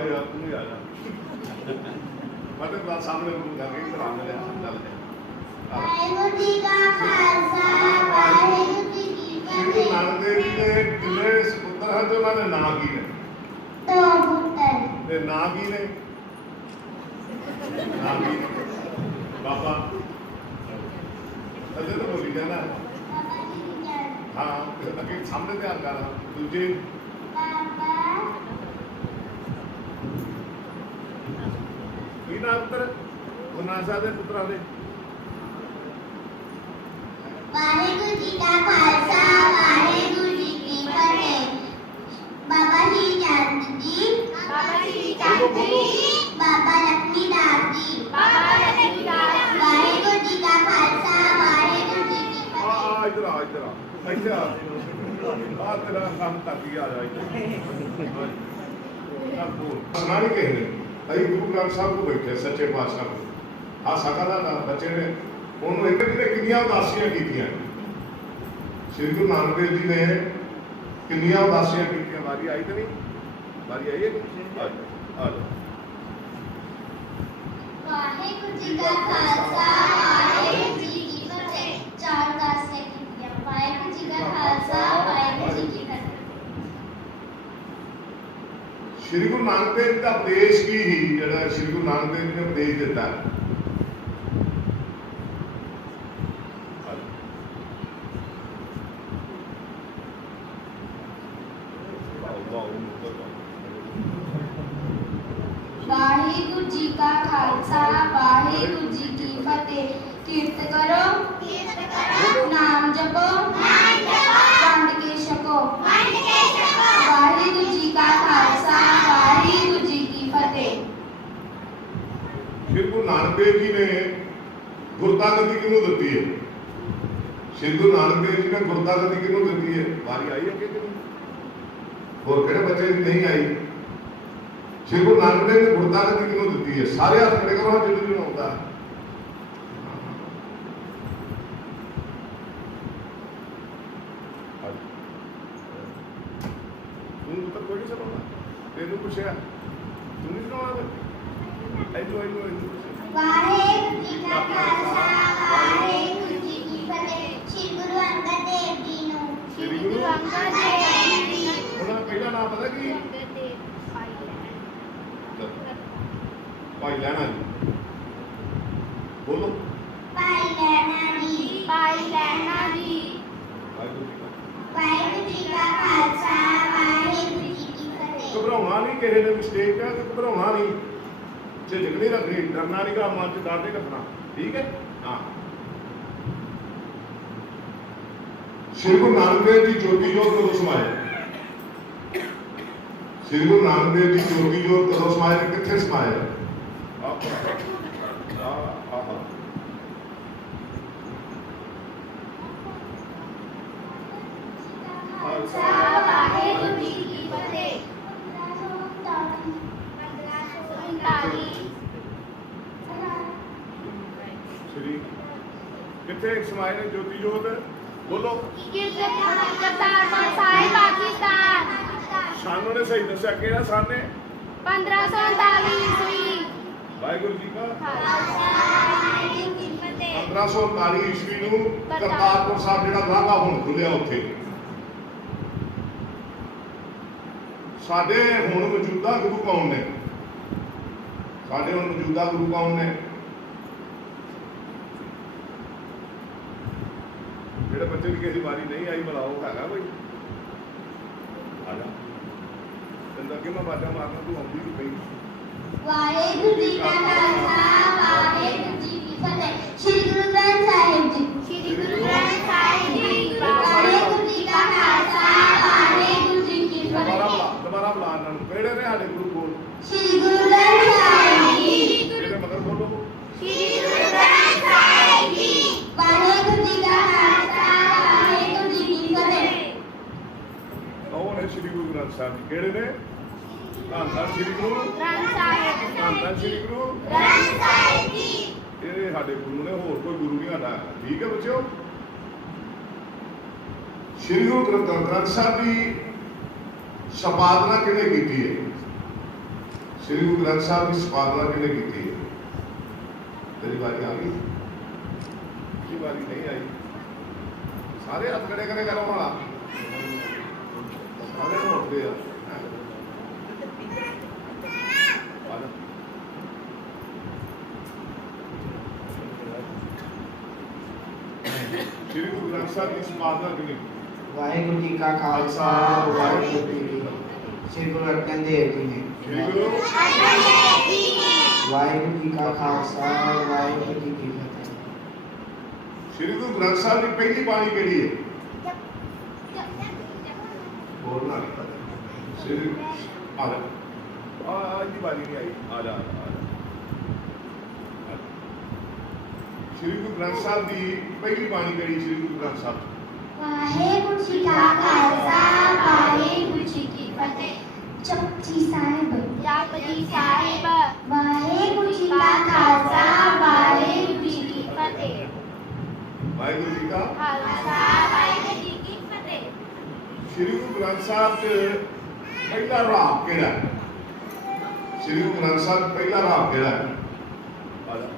यार तू ही आ जा मतलब बात सामने जाके इधर आने ले चल जा ਵਾਹਿਗੁਰੂ ਜੀ ਕਾ ਖਾਲਸਾ ਵਾਹਿਗੁਰੂ ਜੀ ਕੀ श्री गुरु ਫਤਿਹ। नानक देव जी ने कितने सुपुत्र हैं जो उन्होंने नाम की ने ਦੋ ਪੁੱਤਰ ते नाम की ने नाम की बाबा अजय तो बोली जाना ਬਾਬਾ ਜੀ ਦੀ ਜਨ हाँ अगे सामने ध्यान कर दूजे ਬਾਬਾ की नाम पुत्र गुरु नानक साहब के पुत्रा ने ਵਾਹਿਗੁਰੂ ਜੀ ਕਾ ਖਾਲਸਾ ਵਾਹਿਗੁਰੂ ਜੀ ਕੀ ਫਤਿਹ। ਬਾਬਾ ਜੀ ਚੰਦ ਜੀ ਬਾਬਾ ਜੀ ਚੰਦ ਜੀ ਬਾਬਾ ਲక్ష్ਮੀ ਦਾਸ ਜੀ ਬਾਬਾ ਲਖਣੀ ਦਾਸ ਵਾਹਿਗੁਰੂ ਜੀ ਕਾ ਖਾਲਸਾ ਵਾਹਿਗੁਰੂ ਜੀ ਕੀ ਫਤਿਹ। इधर आ तेरा काम तक ही आ जा इधर सुना नहीं कहे अभी गुरु ग्रंथ साहब को बैठे सच्चे पातशाह को आ साका दा बच्चे ने उन्होंने एक ने कितनियां उदासियां कीतियां श्री गुरु नानक देव जी ने कितनियां उदासियां कीतियां बारी आई तो नहीं बारी आई है आ जाओ ਵਾਹਿਗੁਰੂ ਜੀ ਕਾ ਖਾਲਸਾ ਵਾਹਿਗੁਰੂ ਜੀ ਕੀ ਫਤਿਹ। ਚਾਰ ਉਦਾਸੀਆਂ ਕੀਤੀਆਂ। ਵਾਹਿਗੁਰੂ ਜੀ ਕਾ ਖਾਲਸਾ ਵਾਹਿਗੁਰੂ ਜੀ ਕੀ ਫਤਿਹ। श्री गुरु नानक देव जी का उपदेश की ही जरा श्री गुरु नानक देव जी ने उपदेश दिता ਵਾਹਿਗੁਰੂ ਜੀ ਕਾ ਖਾਲਸਾ ਵਾਹਿਗੁਰੂ ਜੀ ਕੀ ਫਤਿਹ। ਕੀਰਤ ਕਰੋ ਨਾਮ ਜਪੋ ਵੰਡ ਕੇ ਛਕੋ। ਵਾਹਿਗੁਰੂ ਜੀ ਕਾ ਖਾਲਸਾ ਵਾਹਿਗੁਰੂ ਜੀ ਕੀ ਫਤਿਹ। श्री गुरु नानक देव जी ने गुरता गति किनू दी है? श्री गुरु नानक देव जी ने गुरता गति किनू दी है? बारी आई है कि नहीं और केड़े बच्चे की नहीं आई? श्री गुरु नानक देव ने गुरता गति किनू दी है? सारे हाथ खड़े करो जिन्होंने जिन्होंने होता है तू तो कोई नहीं सुनाना तेनू पूछया तू नहीं सुनाना ऐनो ਵਾਹਿਗੁਰੂ ਜੀ ਕਾ ਖਾਲਸਾ ਵਾਹਿਗੁਰੂ ਜੀ ਕੀ ਫਤਿਹ। ਸ੍ਰੀ ਗੁਰੂ ਅੰਗਦ ਦੇਵ ਜੀ ਨੂੰ श्री गुरु ਅੰਗਦ ਦੇਵ ਜੀ ਉਹਨਾਂ ਪਹਿਲਾ ਨਾਮ ਪਤਾ ਕੀ ਭਾਈ ਲੈਣਾ ਜੀ ਬੋਲੋ ਭਾਈ ਲੈਣਾ ਜੀ ਭਾਈ ਲੈਣਾ ਜੀ ਵਾਹਿਗੁਰੂ ਜੀ ਕਾ ਖਾਲਸਾ ਵਾਹਿਗੁਰੂ ਜੀ ਕੀ ਫਤਿਹ। ਘਬਰਾਉਣਾ ਨਹੀਂ ਕਿਸੇ ਨੇ ਮਿਸਟੇਕ ਹੈ ਤੇ ਘਬਰਾਉਣਾ ਨਹੀਂ ਝਿਜਕ ਨਹੀਂ ਰੱਖਣੀ ਡਰਨਾ ਨਹੀਂ ਗਾ ਮਨ ਚ ਡਰ ਨਹੀਂ ਰੱਖਣਾ ਠੀਕ ਹੈ ਹਾਂ श्री गुरु नानक देव जी ज्योति जोत कदों समाए श्री गुरु नानक देव जी ज्योति जोत कदों समाए ते कित्थे समाए ਵਾਹਿਗੁਰੂ ਜੀ ਕੀ ਫਤਿਹ। 1539 श्री कित्थे समाए ने ज्योति जोत बोलो ਕਰਤਾਰਪੁਰ ਸਾਹਿਬ ਪਾਕਿਸਤਾਨ ਸਾਨੂੰ ਨੇ ਸਹੀ ਦੱਸਿਆ ਕਿਹੜਾ ਸਾਲ ਨੇ 1539 ਈਸਵੀ। ਵਾਹਿਗੁਰੂ ਜੀ ਕਾ ਵਾਹਿਗੁਰੂ ਜੀ ਕੀ ਫਤਿਹ। 1539 ਈਸਵੀ ਨੂੰ ਕਰਤਾਰਪੁਰ ਸਾਹਿਬ ਜਿਹੜਾ ਰਾਗਾ ਹੁਣ ਖੁੱਲਿਆ ਉੱਥੇ ਸਾਡੇ ਹੁਣ ਮੌਜੂਦਾ ਗੁਰੂ ਕੌਣ ਨੇ? ਸਾਡੇ ਹੁਣ ਮੌਜੂਦਾ ਗੁਰੂ ਕੌਣ ਨੇ? ਜਿਹੜੇ ਬੱਚੇ ਦੀ ਕਿਸੇ ਵਾਰੀ ਨਹੀਂ ਆਈ ਭਲਾ ਉਹ ਹੈਗਾ ਕੋਈ? ਆ ਜਾ ਤੈਨੂੰ ਅੱਗੇ ਮੈਂ ਬਾਜਾ ਮਾਰਨਾ, ਤੂੰ ਆਉਂਦੀ ਨਹੀਂ ਪਈ। ਵਾਹਿਗੁਰੂ ਜੀ ਕਾ ਖਾਲਸਾ ਵਾਹਿਗੁਰੂ ਜੀ ਕੀ ਫਤਿਹ। ਸ੍ਰੀ ਗੁਰੂ ਗ੍ਰੰਥ ਸਾਹਿਬ ਜੀ। ਸ੍ਰੀ ਗੁਰੂ ਗ੍ਰੰਥ ਸਾਹਿਬ ਜੀ। ਵਾਹਿਗੁਰੂ ਜੀ ਕਾ ਖਾਲਸਾ ਵਾਹਿਗੁਰੂ ਜੀ ਕੀ ਫਤਿਹ। ਦੁਬਾਰਾ ਬੁਲਾ ਇਹਨਾਂ ਨੂੰ। ਕਿਹੜੇ ਨੇ ਸਾਡੇ ਗੁਰੂ ਕੋਲ? ਸ੍ਰੀ ਗੁਰੂ ਗ੍ਰੰਥ ਸਾਹਿਬ ਜੀ। ਇਹਦੇ ਮਗਰ ਬੋਲੋ। ਸ੍ਰੀ ਗੁਰੂ ਗ੍ਰੰਥ ਸਾਹਿਬ ਜੀ। ਵਾਹਿਗੁਰੂ ਜੀ ਕਾ ਖਾਲਸਾ ਵਾਹਿਗੁਰੂ ਜੀ ਕੀ ਫਤਿਹ। ਉਹ ਨੇ ਸ੍ਰੀ ਗੁਰੂ ਗ੍ਰੰਥ ਸਾਹਿਬ ਜੀ। ਕਿਹੜੇ ਨੇ? ਧੰਨ ਧੰਨ ਸ੍ਰੀ ਗੁਰੂ ਗ੍ਰੰਥ ਸਾਹਿਬ ਧੰਨ ਧੰਨ ਸ੍ਰੀ ਗੁਰੂ ਗ੍ਰੰਥ ਸਾਹਿਬ ਜੀ। ਇਹ ਸਾਡੇ ਗੁਰੂ ਨੇ, ਹੋਰ ਕੋਈ ਗੁਰੂ ਨਹੀਂ ਸਾਡਾ। ਠੀਕ ਹੈ ਬੱਚਿਓ? ਸ੍ਰੀ ਗੁਰੂ ਗ੍ਰੰਥ ਸਾਹਿਬ ਦੀ ਸੰਪਾਦਨਾ ਕਿਹਨੇ ਕੀਤੀ ਹੈ? ਸ੍ਰੀ ਗੁਰੂ ਗ੍ਰੰਥ ਸਾਹਿਬ ਦੀ ਸੰਪਾਦਨਾ ਕਿਹਨੇ ਕੀਤੀ ਹੈ? ਤੇਰੀ ਵਾਰੀ ਆ ਗਈ? ਤੇਰੀ ਵਾਰੀ ਨਹੀਂ ਆਈ? ਸਾਰੇ ਹੱਥ ਖੜੇ ਕਰੇ ਕਰੋ ਵਾਲਾ। ਸਾਰੇ ਹੋਟਦੇ ਆ। ਸ੍ਰੀ ਗੁਰੂ ਗ੍ਰੰਥ ਸਾਹਿਬ ਦੀ ਸੰਪਾਦਨਾ ਕਿਹਨੇ? ਵਾਹਿਗੁਰੂ ਜੀ ਕਾ ਖਾਲਸਾ ਵਾਹਿਗੁਰੂ ਜੀ ਕੀ ਫਤਿਹ। ਸ੍ਰੀ ਗੁਰੂ ਅਰਜਨ ਦੇਵ ਜੀ ਨੇ। ਸ੍ਰੀ ਗੁਰੂ ਵਾਹਿਗੁਰੂ ਜੀ ਕਾ ਖਾਲਸਾ ਵਾਹਿਗੁਰੂ ਜੀ ਕੀ ਫਤਿਹ। ਸ੍ਰੀ ਗੁਰੂ ਗ੍ਰੰਥ ਸਾਹਿਬ ਦੀ ਪਹਿਲੀ ਬਾਣੀ ਕਿਹੜੀ ਹੈ? ਬੋਲਣਾ ਨਹੀਂ। ਸ੍ਰੀ ਆ ਜਾ। ਅੱਜ ਦੀ ਬਾਣੀ ਨਹੀਂ ਆਈ। ਆ ਜਾ ਆ ਜਾ। ਸ੍ਰੀ ਗੁਰੂ ਗ੍ਰੰਥ ਸਾਹਿਬ ਦੀ ਪਹਿਲੀ ਬਾਣੀ ਕਿਹੜੀ? ਸ੍ਰੀ ਗੁਰੂ ਗ੍ਰੰਥ ਸਾਹਿਬ ਵਾਹਿਗੁਰੂ ਜੀ ਕਾ ਖਾਲਸਾ ਵਾਹਿਗੁਰੂ ਜੀ ਕੀ ਫਤਿਹ। ਜਪਜੀ ਸਾਹਿਬ। ਜਪਜੀ ਸਾਹਿਬ। ਵਾਹਿਗੁਰੂ ਜੀ ਕਾ ਖਾਲਸਾ ਵਾਹਿਗੁਰੂ ਜੀ ਕੀ ਫਤਿਹ। ਵਾਹਿਗੁਰੂ ਜੀ ਕਾ ਖਾਲਸਾ ਵਾਹਿਗੁਰੂ ਜੀ ਕੀ ਫਤਿਹ। ਸ੍ਰੀ ਗੁਰੂ ਗ੍ਰੰਥ ਸਾਹਿਬ ਚ ਪਹਿਲਾ ਰਾਗ ਕਿਹੜਾ? ਸ੍ਰੀ ਗੁਰੂ ਗ੍ਰੰਥ ਸਾਹਿਬ ਪਹਿਲਾ ਰਾਗ ਕਿਹੜਾ? ਆ ਜਾ।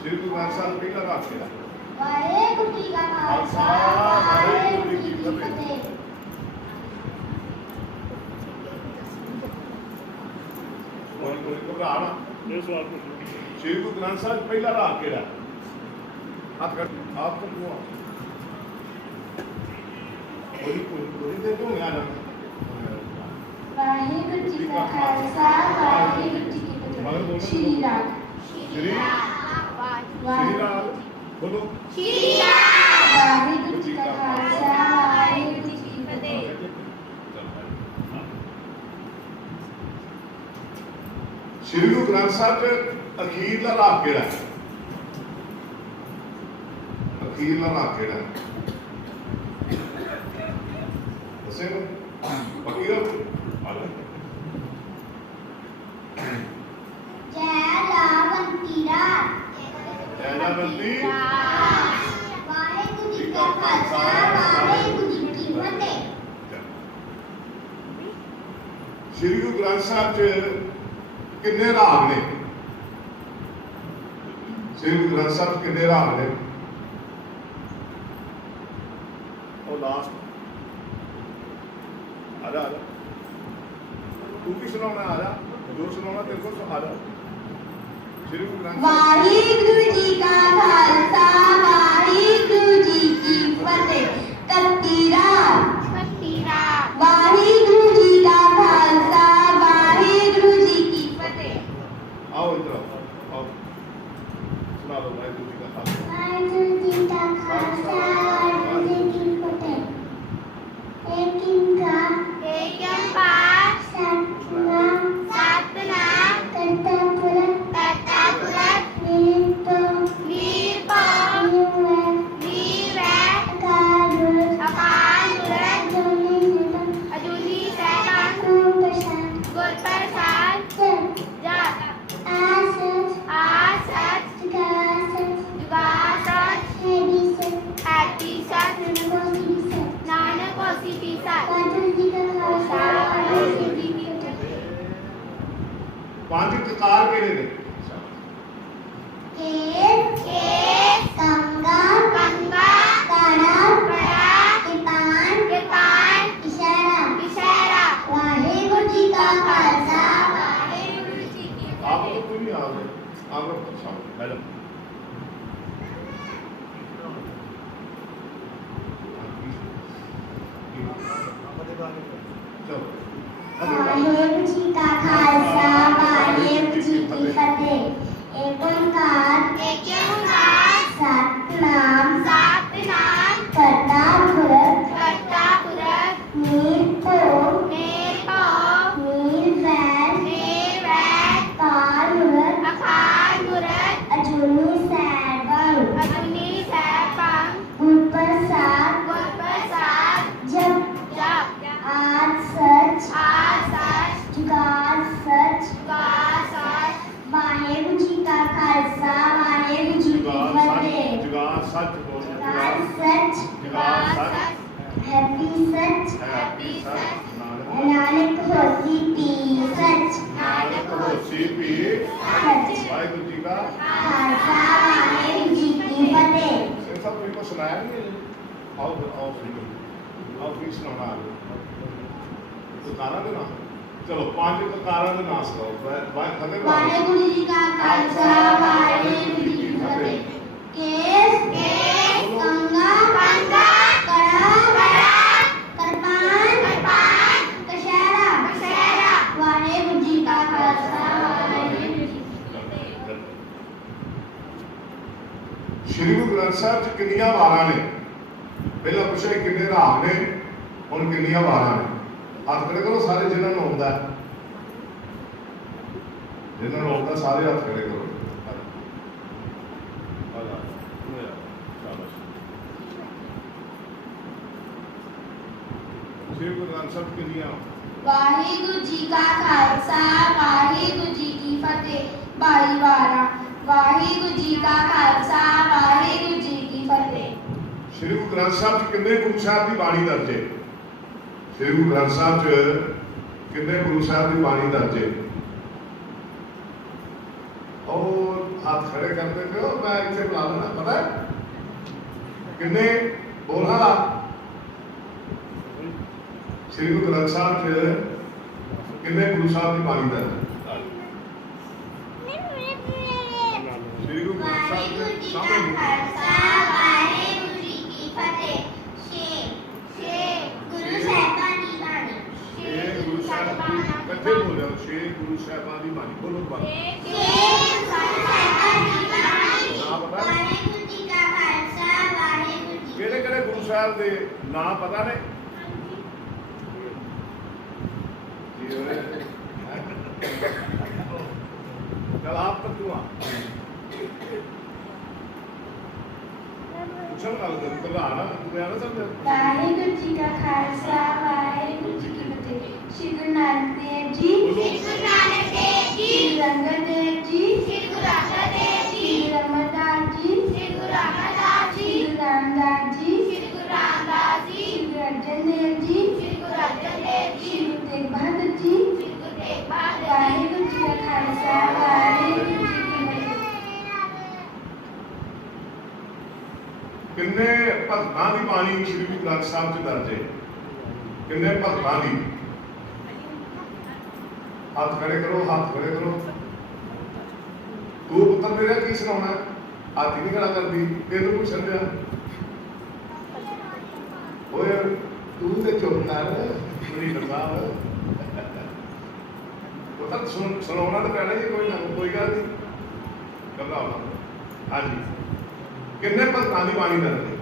ਸ੍ਰੀ ਗੁਰੂ ਗ੍ਰੰਥ ਸਾਹਿਬ ਪਹਿਲਾ ਰਾਗ ਕਿਹੜਾ? ਵਾਹਿਗੁਰੂ ਜੀ ਕਾ ਖਾਲਸਾ ਵਾਹਿਗੁਰੂ ਜੀ ਕੀ ਫਤਿਹ। ਕੋਈ ਘਬਰਾ ਨਾ। ਇਹ ਸਵਾਲ ਪੁੱਛੋ। ਸ੍ਰੀ ਗੁਰੂ ਗ੍ਰੰਥ ਸਾਹਿਬ ਪਹਿਲਾ ਰਾਗ ਕਿਹੜਾ? ਹੱਥ ਕਰ। ਆਪ ਤੋਂ ਪੁੱਛੋ। ਕੋਈ ਦੇ ਦੋ ਯਾਰ। ਵਾਹਿਗੁਰੂ ਜੀ ਕਾ ਖਾਲਸਾ ਵਾਹਿਗੁਰੂ ਜੀ ਕੀ ਫਤਿਹ। ਸ਼੍ਰੀ ਰਾਗ। ਸ੍ਰੀ ਰਾਗ ਬੋਲੋ। ਸ਼੍ਰੀ ਰਾਗ। ਵਾਹਿਗੁਰੂ ਜੀ ਕਾ ਖਾਲਸਾ ਵਾਹਿਗੁਰੂ ਜੀ ਕੀ ਫਤਿਹ। ਸ੍ਰੀ ਗੁਰੂ ਗ੍ਰੰਥ ਸਾਹਿਬ ਚ ਅਖੀਰਲਾ ਰਾਗ ਕਿਹੜਾ ਹੈ? ਅਖੀਰਲਾ ਰਾਗ ਕਿਹੜਾ ਹੈ? ਦੱਸੇ ਨਾ। ਬਾਕੀ ਦਾ ਆ ਲੈ। ਜੈ ਲਾਵੰਤੀ ਰਾਗ। ਜੈ ਲਾਵੰਤੀ। ਵਾਹਿਗੁਰੂ ਜੀ ਕਾ ਖਾਲਸਾ ਵਾਹਿਗੁਰੂ ਜੀ ਕੀ ਫਤਿਹ। ਸ੍ਰੀ ਗੁਰੂ ਗ੍ਰੰਥ ਸਾਹਿਬ ਚ ਕਿੰਨੇ ਰਾਗ ਨੇ? ਸ੍ਰੀ ਗੁਰੂ ਗ੍ਰੰਥ ਸਾਹਿਬ ਚ ਕਿੰਨੇ ਰਾਗ ਨੇ? ਉਹ ਲਾਸਟ ਆ ਜਾ। ਤੂੰ ਕੀ ਸੁਣਾਉਣਾ? ਆ ਜਾ। ਜੋ ਸੁਣਾਉਣਾ ਤੇਰੇ ਕੋਲ ਆ ਜਾ। ਸ੍ਰੀ ਗੁਰੂ ਗ੍ਰੰਥ ਸਾਹਿਬ। ਵਾਹਿਗੁਰੂ ਜੀ ਕਾ ਖਾਲਸਾ ਵਾਹਿਗੁਰੂ ਜੀ ਕੀ ਫਤਿਹ। ਕੱਤੀ ਰਾਗ। ਵਾਹਿਗੁਰੂ ਜੀ ਕਾ ਖਾਲਸਾ ਵਾਹਿਗੁਰੂ ਜੀ ਕੀ ਫਤਿਹ। आओ इधर आओ सुना दो वाहिगुरू जी का खालसा ਵਾਹਿਗੁਰੂ ਜੀ ਕਾ ਖਾਲਸਾ ਵਾਹਿਗੁਰੂ ਜੀ ਕੀ ਫਤਿਹ। ਏਕ ਓੰਕਾਰ ਸਤਿਨਾਮ ਕਰਤਾ ਪੁਰਖ ਨਿਰਭਉ ਨਿਰਵੈਰ ਅਕਾਲ ਪੁਰਖ ਅਜੂਨੀ ਸੈਭੰ ਗੁਰ ਪ੍ਰਸਾਦ ਜਪ ਆਸ ਜੁਗਾ ਸਚ ਹੈਪੀ ਸਚ ਨਾਨਕ ਹੋਸੀ ਪੀ ਸਚ। ਵਾਹਿਗੁਰੂ ਜੀ ਕਾ ਖਾਲਸਾ ਵਾਹਿਗੁਰੂ ਜੀ ਕੀ ਫਤਿਹ। पांच ककार केड़े ने? कंगा कड़ा कृपान ईशान ਚਲੋ ਵਾਹਿਗੁਰੂ ਜੀ ਕਾ ਖਾਲਸਾ ਵਾਹਿਗੁਰੂ ਜੀ ਕੀ ਫਤਿਹ। ਏਕ ਓੰਕਾਰ ਸਤਿਨਾਮ ਕਰਤਾ ਪੁਰਖ ਨਿਰਭਉ ਨਿਰਵੈਰ ਅਕਾਲ ਮੂਰਤ ਅਜੂਨੀ ਸੈਭੰ ਗੁਰ ਪ੍ਰਸਾਦ ਜਪ ਆਦਿ ਸਚ ਜੁਗਾਦ ਸਚ ਵਾਹਿਗੁਰੂ ਜੀ ਕਾ ਖਾਲਸਾ ਵਾਹਿਗੁਰੂ ਜੀ ਕੀ ਫਤਿਹ। ਜੁਗਾਦ ਸੱਚ ਬੋਲ ਜੁਗਾਦ ਸਚ ਹੈਪੀ ਸਚ ਨਾਨਕ ਹੋਸੀ ਪੀ ਸਚ ਨਾਨਕ ਹੋਸੀ ਪੀ ਸਚ ਵਾਹਿਗੁਰੂ ਜੀ ਦਾ ਖਾਲਸਾ ਵਾਹਿਗੁਰੂ ਜੀ ਕੀ ਫਤਿਹ। ਸਿੰਘ ਸਾਹਿਬ ਕੋਈ ਕੋ ਸੁਣਾਇਆ ਨਹੀਂ ਆਓ ਫਿਰ ਸੁਣਾਉਣਾ ਕਕਾਰਾਂ ਦੇ ਨਾਮ ਚਲੋ ਪੰਜ ਕਕਾਰਾਂ ਦੇ ਨਾਮ ਸੁਣਾਓ ਫਤਿਹ ਵਾਹਿਗੁਰੂ ਜੀ ਕਾ ਖਾਲਸਾ ਵਾਹਿਗੁਰੂ ਜੀ ਕੀ ਫਤਿਹ। ਕੇਸ ਕੰਘਾ ਕੜਾ ਕਿਰਪਾਨ ਕਛਹਿਰਾ ਵਾਹਿਗੁਰੂ ਜੀ ਕਾ ਖਾਲਸਾ ਵਾਹਿਗੁਰੂ ਜੀ ਕੀ ਫਤਿਹ। ਸ਼੍ਰੀ ਗੁਰੂ ਗ੍ਰੰਥ ਸਾਹਿਬ ਚ ਕਿੰਨੀਆਂ ਵਾਰਾਂ ਨੇ ਪਹਿਲਾਂ ਪੁੱਛਿਆ ਕਿੰਨੇ ਰਾਗ ਨੇ ਹੁਣ ਕਿੰਨੀਆਂ ਵਾਰਾਂ ਨੇ ਹੱਥ ਖੜੇ ਕਰੋ ਸਾਰੇ ਜਿਨ੍ਹਾਂ ਨੂੰ ਆਉਂਦਾ ਸਾਰੇ ਹੱਥ ਖੜੇ ਕਰੋ ਸ਼੍ਰੀ ਗੁਰੂ ਗ੍ਰੰਥ ਸਾਹਿਬ ਕਿੰਨੀਆਂ ਵਾਹਿਗੁਰੂ ਜੀ ਕਾ ਖਾਲਸਾ ਵਾਹਿਗੁਰੂ ਜੀ ਕੀ ਫਤਿਹ। 22 ਵਾਰਾਂ। ਵਾਹਿਗੁਰੂ ਜੀ ਕਾ ਖਾਲਸਾ ਵਾਹਿਗੁਰੂ ਜੀ ਕੀ ਫਤਿਹ। ਸ਼੍ਰੀ ਗੁਰੂ ਗ੍ਰੰਥ ਸਾਹਿਬ ਚ ਕਿੰਨੇ ਗੁਰੂ ਸਾਹਿਬ ਦੀ ਬਾਣੀ ਦਰਜ ਹੈ ਸ਼੍ਰੀ ਗੁਰੂ ਗ੍ਰੰਥ ਸਾਹਿਬ ਚ ਕਿੰਨੇ ਗੁਰੂ ਸਾਹਿਬ ਦੀ ਬਾਣੀ ਦਰਜ ਹੈ और हाथ खड़े करते थे मैं इसे बुला लेना पता है किन्ने बोल रहा श्री गुरु ग्रंथ साहब च किन्ने गुरु साहब की बाणी दर्ज श्री गुरु ग्रंथ साहब ਵਾਹਿਗੁਰੂ के ਜੀ ਕਾ सामने ਖਾਲਸਾ ਵਾਹਿਗੁਰੂ ਜੀ ਕੀ ਫਤਿਹ। ਛੇ ਗੁਰੂ ਸਾਹਿਬਾਨ ਦੀ ਬਾਣੀ। छे गुरु साहब कथे बोल रहे हो छे गुरु साहब की बाणी बोलो बात ਛੇ ਗੁਰੂ ਸਾਹਿਬਾਨ ਦੀ ਬਾਣੀ। ना पता ਵਾਹਿਗੁਰੂ ਜੀ ਕਾ ਖਾਲਸਾ ਵਾਹਿਗੁਰੂ ਜੀ ਕਿਹੜੇ ਕਿਹੜੇ ਗੁਰੂ ਸਾਹਿਬ ਦੇ ਨਾਂ ਪਤਾ ਨੇ ਜੀ ਹੋਏ ਚਲ ਆਪ ਤੱਕ ਤੂੰ ਆ ਪੁੱਛਣ ਗੱਲ ਕਰ ਪ੍ਰਧਾਨ ਤੂੰ ਆਣਾ ਸਮਝ ਵਾਹਿਗੁਰੂ ਜੀ ਕਾ ਖਾਲਸਾ ਵਾਹਿਗੁਰੂ ਜੀ ਕੀ ਫਤਿਹ। ਸ਼੍ਰੀ ਗੁਰੂ ਨਾਨਕ ਦੇਵ ਜੀ ਬੋਲੋ ਗੁਰੂ ਨਾਨਕ ਦੇਵ ਜੀ ਸ਼੍ਰੀ ਅੰਗਦ ਦੇਵ ਜੀ ਸ੍ਰੀ ਗੁਰੂ ਅੰਗਦ ਦੇਵ ਜੀ ਸ਼੍ਰੀ ਅਮਰਦਾਸ ਜੀ ਸ੍ਰੀ ਗੁਰੂ ਅਮਰਦਾਸ ਜੀ ਸ਼੍ਰੀ ਗੁਰੂ ਰਾਮਦਾਸ ਜੀ ਸ੍ਰੀ ਗੁਰੂ ਰਾਮਦਾਸ ਜੀ ਸ਼੍ਰੀ ਗੁਰੂ ਅਰਜਨ ਦੇਵ ਜੀ ਸ੍ਰੀ ਗੁਰੂ ਅਰਜਨ ਦੇਵ ਜੀ ਸ਼੍ਰੀ ਗੁਰੂ ਤੇਗ ਬਹਾਦਰ ਜੀ ਸ੍ਰੀ ਗੁਰੂ ਤੇਗ ਬਹਾਦਰ ਵਾਹਿਗੁਰੂ ਜੀ ਕਾ ਖਾਲਸਾ ਵਾਹਿਗੁਰੂ ਜੀ ਕੀ ਫਤਿਹ। ਕਿੰਨੇ ਭਗਤਾਂ ਦੀ ਬਾਣੀ ਸ਼੍ਰੀ ਗੁਰੂ ਗ੍ਰੰਥ ਸਾਹਿਬ ਚ ਦਰਜ ਹੈ ਕਿੰਨੇ ਭਗਤਾਂ ਦੀ ਹੱਥ ਖੜੇ ਕਰੋ ਤੂੰ ਪੁੱਤਰ ਮੇਰਾ ਕੀ ਸੁਣਾਉਣਾ ਹੱਥ ਹੀ ਨਹੀਂ ਖੜਾ ਕਰਦੀ ਤੈਨੂੰ ਪੁੱਛਣ ਦਿਆ ਓਏ ਤੂੰ ਤੇ ਚੁੱਪ ਕਰ ਮੇਰੀ ਨਸਾਬ ਪੁੱਤਰ ਸੁਣਾਉਣਾ ਤਾਂ ਪੈਣਾ ਜੀ ਕੋਈ ਗੱਲ ਨਹੀਂ ਘਬਰਾਓ ਨਾ ਹਾਂਜੀ ਕਿੰਨੇ ਭਗਤਾਂ ਦੀ ਬਾਣੀ ਦਰਜ ਹੈ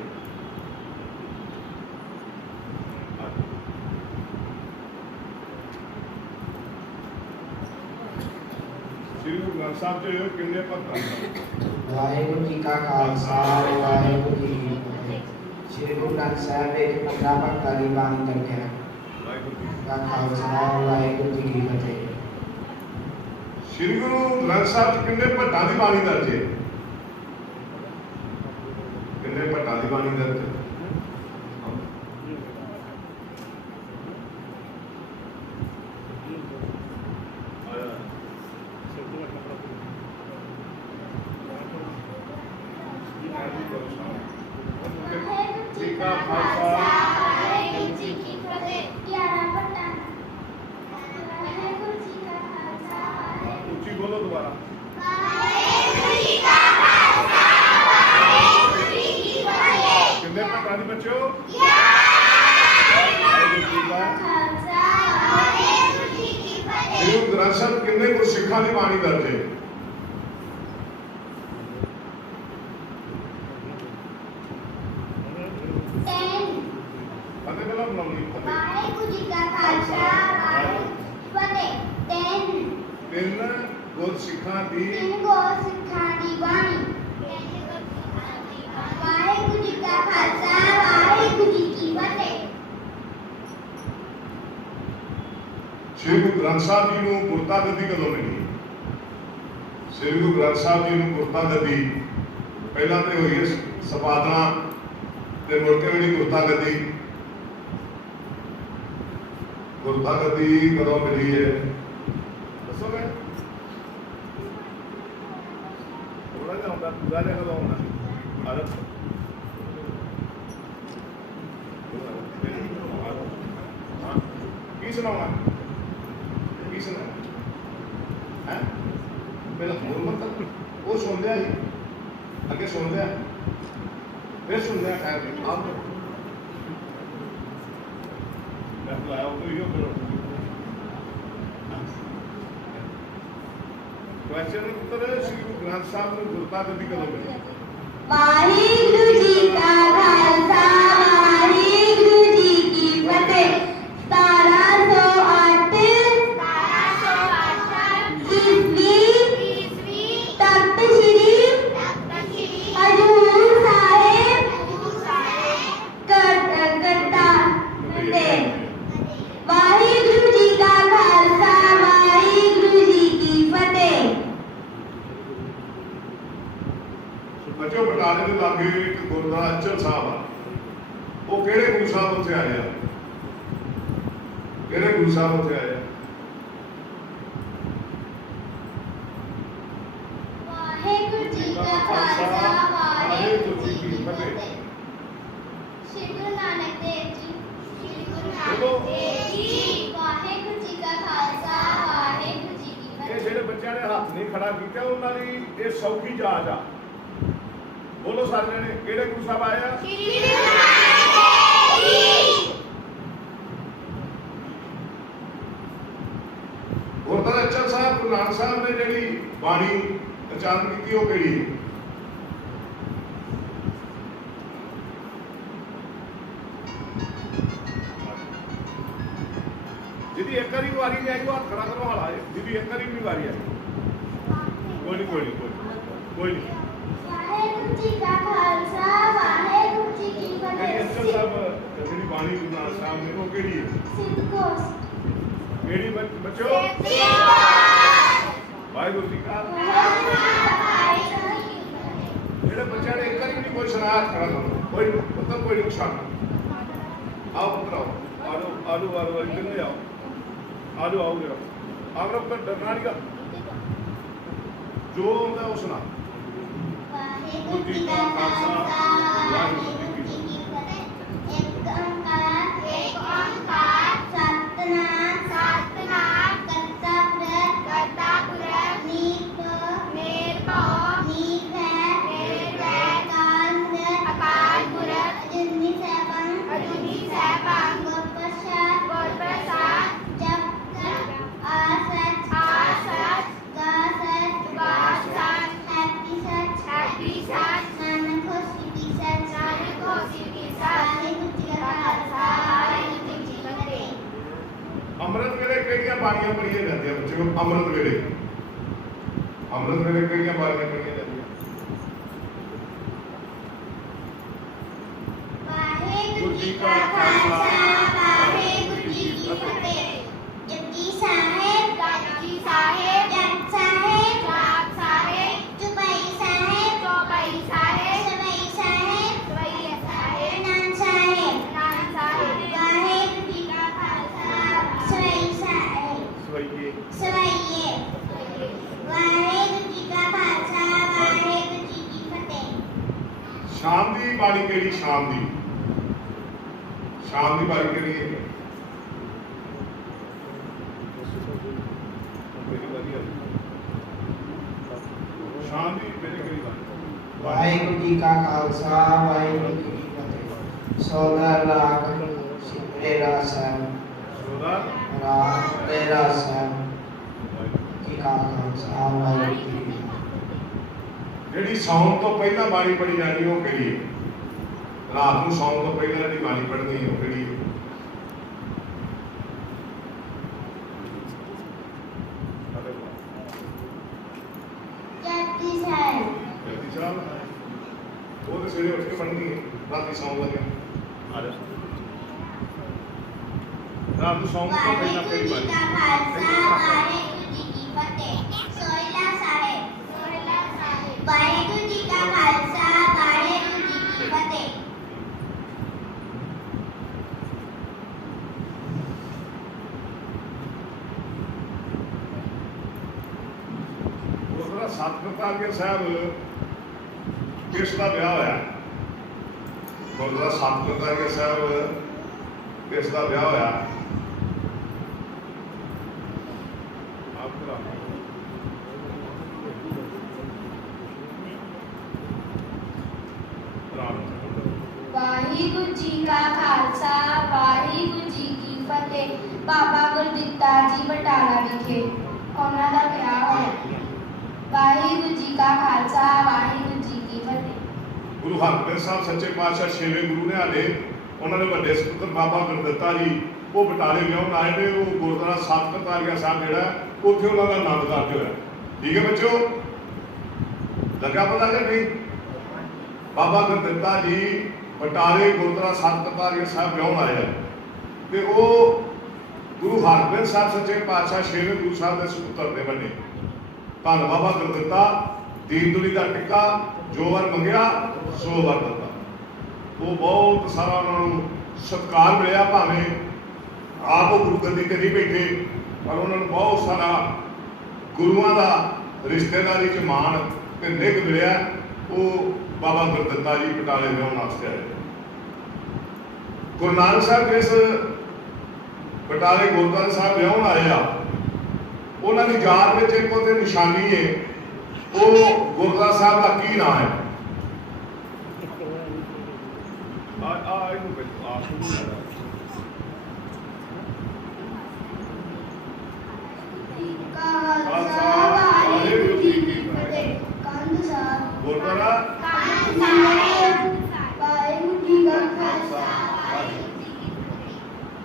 ਸ਼੍ਰੀ ਗੁਰੂ ਗ੍ਰੰਥ ਸਾਹਿਬ ਚ ਕਿੰਨੇ ਭਗਤਾਂ ਦੀ ਵਾਹਿਗੁਰੂ ਜੀ ਕਾ ਖਾਲਸਾ ਵਾਹਿਗੁਰੂ ਜੀ ਕੀ ਫਤਿਹ। ਸ਼੍ਰੀ ਗੁਰੂ ਗ੍ਰੰਥ ਸਾਹਿਬ ਵਿੱਚ 15 ਭਗਤਾਂ ਦੀ ਬਾਣੀ ਦਰਜ ਹੈ। ਵਾਹਿਗੁਰੂ ਜੀ ਕਾ ਖਾਲਸਾ ਵਾਹਿਗੁਰੂ ਜੀ ਕੀ ਫਤਿਹ। ਸ਼੍ਰੀ ਗੁਰੂ ਗ੍ਰੰਥ ਸਾਹਿਬ ਚ ਕਿੰਨੇ ਭੱਟਾਂ ਦੀ ਬਾਣੀ ਦਰਜ ਹੈ ਕਿੰਨੇ ਭੱਟਾਂ ਦੀ ਬਾਣੀ ਦਰਜ ਹੈ ਵਾਹਿਗੁਰੂ ਜੀ ਕਾ ਖਾਲਸਾ ਵਾਹਿਗੁਰੂ ਜੀ ਕੀ ਫਤਿਹ। 11 ਭੱਟਾਂ। ਵਾਹਿਗੁਰੂ ਜੀ ਕਾ ਖਾਲਸਾ ਉੱਚੀ ਬੋਲੋ ਦੁਬਾਰਾ ਵਾਹਿਗੁਰੂ ਜੀ ਕਾ ਖਾਲਸਾ ਵਾਹਿਗੁਰੂ ਜੀ ਕੀ ਫਤਿਹ। ਕਿੰਨੇ ਭੱਟਾਂ ਦੀ ਬੱਚਿਓ 11 ਵਾਹਿਗੁਰੂ ਜੀ खालसा वाहेगुरु जी की फतेह। श्री गुरु ग्रंथ ਸਾਹਿਬ किन्ने गुरसिखां दी बाणी दर्ज है? 10 फतेह कला बनाउनी फतेह वाहेगुरु जी का खालसा वाहेगुरु फतेह। 10 ਤਿੰਨ ਗੁਰਸਿੱਖਾਂ ਦੀ गो सिखा दी बाणी। वाहेगुरु जी का खालसा वाहेगुरु जी की फतेह। श्री गुरु ग्रंथ ਸਾਹਿਬ जी ਨੂੰ ਗੁਰਤਾ ਗੱਦੀ ਕਦੋਂ ਮਿਲੀ? श्री गुरु ग्रंथ ਸਾਹਿਬ जी ਨੂੰ ਗੁਰਤਾ ਗੱਦੀ ਪਹਿਲਾਂ ਤੇ ਹੋਈ ਹੈ ਸਪਾਦਨਾ ਤੇ ਮੁੜ ਕੇ ਮਿਲੀ ਗੁਰਤਾ ਗੱਦੀ। ਗੁਰਤਾ ਗੱਦੀ ਕਦੋਂ ਮਿਲੀ ਹੈ ਦੱਸੋਗੇ? ਥੋੜਾ ਜਿਹਾ ਹੁੰਦਾ ਪੂਰਾ ਜਿਹਾ ਕਦੋਂ ਹੋਣਾ? ਆਦਤ ਹਾਂ ਕੀ ਸੁਣਾਉਣਾ? ਕੀ ਸੁਣਾਉਣਾ ਹੈ? ਪਹਿਲਾਂ ਹੋਰ ਮਤਲਬ ਉਹ ਸੁਣ ਲਿਆ ਜੀ, ਅੱਗੇ ਸੁਣ ਲਿਆ, ਫਿਰ ਸੁਣ ਲਿਆ ਖੈਰ ਨਹੀਂ ਆਪ ਮੈਂ ਬੁਲਾਇਆ ਉਹ ਹੀ ਕਰੋ। ਕੁਐਸਚਨ ਉੱਤਰ श्री गुरु ग्रंथ ਸਾਹਿਬ ਨੂੰ ਗੁਰਤਾ ਗੱਦੀ ਕਦੋਂ ਮਿਲੀ? वाहिगुरु जी का खालसा वाहिगुरु जी की फतेह। 1708 ईस्वी तख्त श्री हजूर साहिब करता वाहिगुरु जी का खालसा वाहिगुरु जी की फतेह। ਬੱਚੋ ਬਟਾਲੇ ਦੇ ਲਾਗੇ ਇੱਕ ਗੁਰਦੁਆਰਾ ਅਚਲ ਸਾਹਿਬ ਆ, ਉਹ ਕਿਹੜੇ ਗੁਰੂ ਸਾਹਿਬ ਉੱਥੇ ਆਏ ਆ? ਕਿਹੜੇ ਗੁਰੂ ਸਾਹਿਬ ਉੱਥੇ ਆਏ ਆ? वाहेगुरु जी का खालसा वाहेगुरु जी की फतेह। श्री गुरु नानक देव जी। श्री गुरु नानक देव जी। वाहेगुरु जी का खालसा वाहेगुरु जी की ਇਹ फतेह। ਜਿਹੜੇ ਬੱਚਿਆਂ ਨੇ ਹੱਥ ਨਹੀਂ ਖੜਾ ਕੀਤਾ ਉਹਨਾਂ ਦੀ ਇਹ ਸੌਖੀ ਜਾਚ ਆ। ਬੋਲੋ ਸਾਰੇ ਨੇ ਕਿਹੜੇ ਗੁਰੂ ਸਾਹਿਬ ਆਏ ਆ? श्री गुरु नानक देव जी। ਗੁਰਦੁਆਰਾ ਅਚਲ ਸਾਹਿਬ ਗੁਰੂ ਨਾਨਕ ਸਾਹਿਬ ਨੇ ਜਿਹੜੀ ਬਾਣੀ ਉਚਾਰਨ ਕੀਤੀ ਉਹ ਕਿਹੜੀ? ਜਿਹਦੀ ਇੱਕ ਵਾਰੀ ਵਾਰੀ ਨਹੀਂ ਆਈ ਉਹ ਹੱਥ ਖੜਾ ਕਰੋ ਹਾਲਾ ਜਿਹਦੀ ਇੱਕ ਵਾਰੀ ਵੀ ਵਾਰੀ ਆਈ। ਕੋਈ ਨਹੀਂ ਕੋਈ ਨਹੀਂ ਕੋਈ ਨਹੀਂ। वाहेगुरु जी का खालसा वाहेगुरु जी की ਜਿਹੜੀ ਅਚਲ फतेह। ਸਾਹਿਬ ਜਿਹੜੀ ਬਾਣੀ ਗੁਰੂ ਨਾਨਕ ਸਾਹਿਬ ਨੇ ਉਹ ਕਿਹੜੀ ਹੈ? सिद्ध कोश। ਕਿਹੜੀ ਬੱਚੋ? ਵਾਹਿਗੁਰੂ ਜੀ ਕਾ ਜਿਹੜੇ ਬੱਚਿਆਂ ਨੇ ਇੱਕ ਵਾਰੀ ਵੀ ਕੋਈ ਸੁਨਾਤ ਖੜਾ ਕਰੋ ਕੋਈ ਪੁੱਤਰ ਕੋਈ ਨੁਕਸਾਨ ਆਓ ਪੁੱਤਰ ਆਓ ਆਲੂ ਆਲੂ ਆਲੂ ਇੱਧਰ ਨੂੰ ਆਓ ਆਲੂ ਆਓ ਜਰਾ ਆਗਰਾ ਪਰ ਡਰਨਾ ਨਹੀਂ ਗਾ ਜੋ ਹੁੰਦਾ ਉਹ ਸੁਣਾ वाहेगुरु जी का खालसा वाहेगुरु जी की फतेह। एक ओंकार सतनाम करता पुरख नीक है अकाल पुरख अजूनी सैभं गुर प्रसाद जप आसच गा सच हैप्पी सच नानक होसी की सच वाहेगुरु जी का खालसा वाहेगुरु जी की फतेह। ਅੰਮ੍ਰਿਤ ਵੇਲੇ ਕਿਹੜੀਆਂ ਬਾਣੀਆਂ ਪੜ੍ਹੀਆਂ ਜਾਂਦੀਆਂ ਬੱਚਿਓ? ਅੰਮ੍ਰਿਤ ਵੇਲੇ ਕਿਹੜੀਆਂ ਬਾਣੀਆਂ ਪੜ੍ਹੀਆਂ ਜਾਂਦੀਆਂ? वाहेगुरु जी का खालसा वाहेगुरु जी की फतेह। जपजी साहिब जप साहिब चौपाई साहिब सवाई साहिब नान साहिब वाहेगुरु जी का खालसा सवाई साहिब सवाइये वाहेगुरु जी का खालसा वाहेगुरु जी की फतेह। ਸ਼ਾਮ ਦੀ ਬਾਣੀ ਕਿਹੜੀ? ਸ਼ਾਮ ਦੀ ਬਾਣੀ ਕਿਹੜੀ ਹੈ? ਸ਼ਾਮ ਦੀ ਕਿਹੜੀ ਬਾਣੀ? ਵਾਹਿਗੁਰੂ ਜੀ ਕਾ ਖਾਲਸਾ ਵਾਹਿਗੁਰੂ ਜੀ ਕੀ ਫਤਿਹ। 16 ਲੱਖ तेरा साहब ਸੋਦਾ रात तेरा साहब की का खालसा वाहिगुरू जी की फतेह। ਜਿਹੜੀ ਸੌਣ ਤੋਂ ਪਹਿਲਾਂ ਬਾਣੀ ਪੜੀ ਜਾਣੀ ਉਹ ਕਿਹੜੀ ਹੈ? ਰਾਤ ਨੂੰ ਸੌਣ ਤੋਂ ਪਹਿਲਾਂ ਜਿਹੜੀ ਬਾਣੀ ਪੜ੍ਹਨੀ ਹੈ ਉਹ ਕਿਹੜੀ ਹੈ? ਜਪਜੀ ਸਾਹਿਬ ਜਪਜੀ ਸਾਹਿਬ ਉਹ ਤਾਂ ਸਵੇਰੇ ਉੱਠ ਕੇ ਪੜ੍ਹਨੀ ਹੈ, ਰਾਤੀ ਸੌਣ ਲੱਗਿਆ ਰਾਤ ਨੂੰ ਸੌਣ ਤੋਂ ਪਹਿਲਾਂ ਵਾਹਿਗੁਰੂ ਕਿਹੜੀ ਜੀ ਬਾਣੀ? ਕਾ ਖਾਲਸਾ ਵਾਹਿਗੁਰੂ ਜੀ ਕੀ ਫਤਿਹ। ਸੋਹਿਲਾ ਸਾਹਿਬ ਵਾਹਿਗੁਰੂ ਜੀ ਕਾ ਖਾਲਸਾ ਵਾਹਿਗੁਰੂ ਜੀ ਕੀ ਫਤਿਹ। ਗੁਰਦੁਆਰਾ ਸਤਿਕਰਤਾਰਗੇ ਸਾਹਿਬ ਕਿਸ ਦਾ ਵਿਆਹ ਹੋਇਆ? ਗੁਰਦੁਆਰਾ ਸਤਿਕਰਤਾਰਗੇ ਸਾਹਿਬ ਕਿਸ ਦਾ ਵਿਆਹ ਹੋਇਆ? ਆਪ ਕਰਾ ਵਾਹਿਗੁਰੂ ਜੀ ਕਾ ਖਾਲਸਾ ਵਾਹਿਗੁਰੂ ਜੀ ਕੀ ਫਤਿਹ। ਬਾਬਾ ਗੁਰਦਿੱਤਾ ਜੀ ਬਟਾਲਾ ਵਿਖੇ ਉਹਨਾਂ ਦਾ ਵਿਆਹ ਹੋਇਆ। ਵਾਹਿਗੁਰੂ ਜੀ ਕਾ ਖਾਲਸਾ ਵਾਹਿਗੁਰੂ ਜੀ ਕੀ ਫਤਿਹ। ਗੁਰੂ ਹਰਗੋਬਿੰਦ ਸਾਹਿਬ ਸੱਚੇ ਪਾਤਸ਼ਾਹ ਛੇਵੇਂ ਗੁਰੂ ਨੇ ਹਾਲੇ ਉਹਨਾਂ ਦੇ ਵੱਡੇ ਸਪੁੱਤਰ ਬਾਬਾ ਗੁਰਦਿੱਤਾ ਜੀ ਉਹ ਬਟਾਲੇ ਵਿਆਹਣ ਆਏ ਨੇ। ਉਹ ਗੁਰਦੁਆਰਾ ਸਤਿਕਰਤਾਰਗਾ ਸਾਹਿਬ ਜਿਹੜਾ ਉੱਥੇ ਉਹਨਾਂ ਦਾ ਆਨੰਦ ਕਾਰਜ ਹੋਇਆ। ਠੀਕ ਹੈ ਬੱਚਿਓ, ਲੱਗਾ ਪਤਾ ਕਿ ਨਹੀਂ? ਬਾਬਾ ਗੁਰਦਿੱਤਾ ਜੀ ਬਟਾਲੇ ਗੁਰਦੁਆਰਾ ਸਤਿਕਰਤਾਰਗਾ ਸਾਹਿਬ ਵਿਆਹਣ ਆਏ ਆ ਤੇ ਉਹ ਗੁਰੂ ਹਰਗੋਬਿੰਦ ਸਾਹਿਬ ਸੱਚੇ ਪਾਤਸ਼ਾਹ ਛੇਵੇਂ ਗੁਰੂ ਸਾਹਿਬ ਦੇ ਸਪੁੱਤਰ ਨੇ ਵੱਡੇ। ਧੰਨ ਬਾਬਾ ਗੁਰਦਿੱਤਾ ਦੀਨ ਦੁਨੀ ਦਾ ਟਿੱਕਾ ਜੋ ਵਰ ਮੰਗਿਆ ਸੋ ਵਰ ਦਿੱਤਾ। ਉਹ ਬਹੁਤ ਸਾਰਾ ਉਹਨਾਂ ਨੂੰ ਸਤਿਕਾਰ ਮਿਲਿਆ, ਭਾਵੇਂ ਆਪ ਉਹ ਗੁਰਗੱਦੀ ਤੇ ਨਹੀਂ ਬੈਠੇ ਪਰ ਉਹਨਾਂ ਨੂੰ ਬਹੁਤ ਸਾਰਾ ਗੁਰੂਆਂ ਦਾ ਰਿਸ਼ਤੇਦਾਰੀ ਚ ਮਾਣ ਤੇ ਨਿੱਘ ਮਿਲਿਆ। ਉਹ ਬਾਬਾ ਗੁਰਦਿੱਤਾ ਜੀ ਬਟਾਲੇ ਵਿਆਹਣ ਵਾਸਤੇ ਆਏ। ਗੁਰੂ ਨਾਨਕ ਸਾਹਿਬ ਜਿਸ ਬਟਾਲੇ ਗੁਰਦੁਆਰਾ ਸਾਹਿਬ ਵਿਆਹਣ ਆਏ ਆ ਉਹਨਾਂ ਦੀ ਯਾਦ ਵਿੱਚ ਇੱਕ ਉਹਦੇ ਨਿਸ਼ਾਨੀ ਹੈ। ਉਹ ਗੁਰਦੁਆਰਾ ਸਾਹਿਬ ਦਾ ਕੀ ਨਾਮ ਹੈ? ਖਾਲਸਾ ਵਾਹਿਗੁਰੂ ਜੀ ਕੀ ਫਤਿਹ। ਕੰਧ ਸਾਹਿਬ ਗੁਰਦੁਆਰਾ ਕੰਧ ਸਾਹਿਬ ਵਾਹਿਗੁਰੂ ਜੀ ਕਾ ਖਾਲਸਾ ਵਾਹਿਗੁਰੂ ਜੀ ਕੀ ਫਤਿਹ।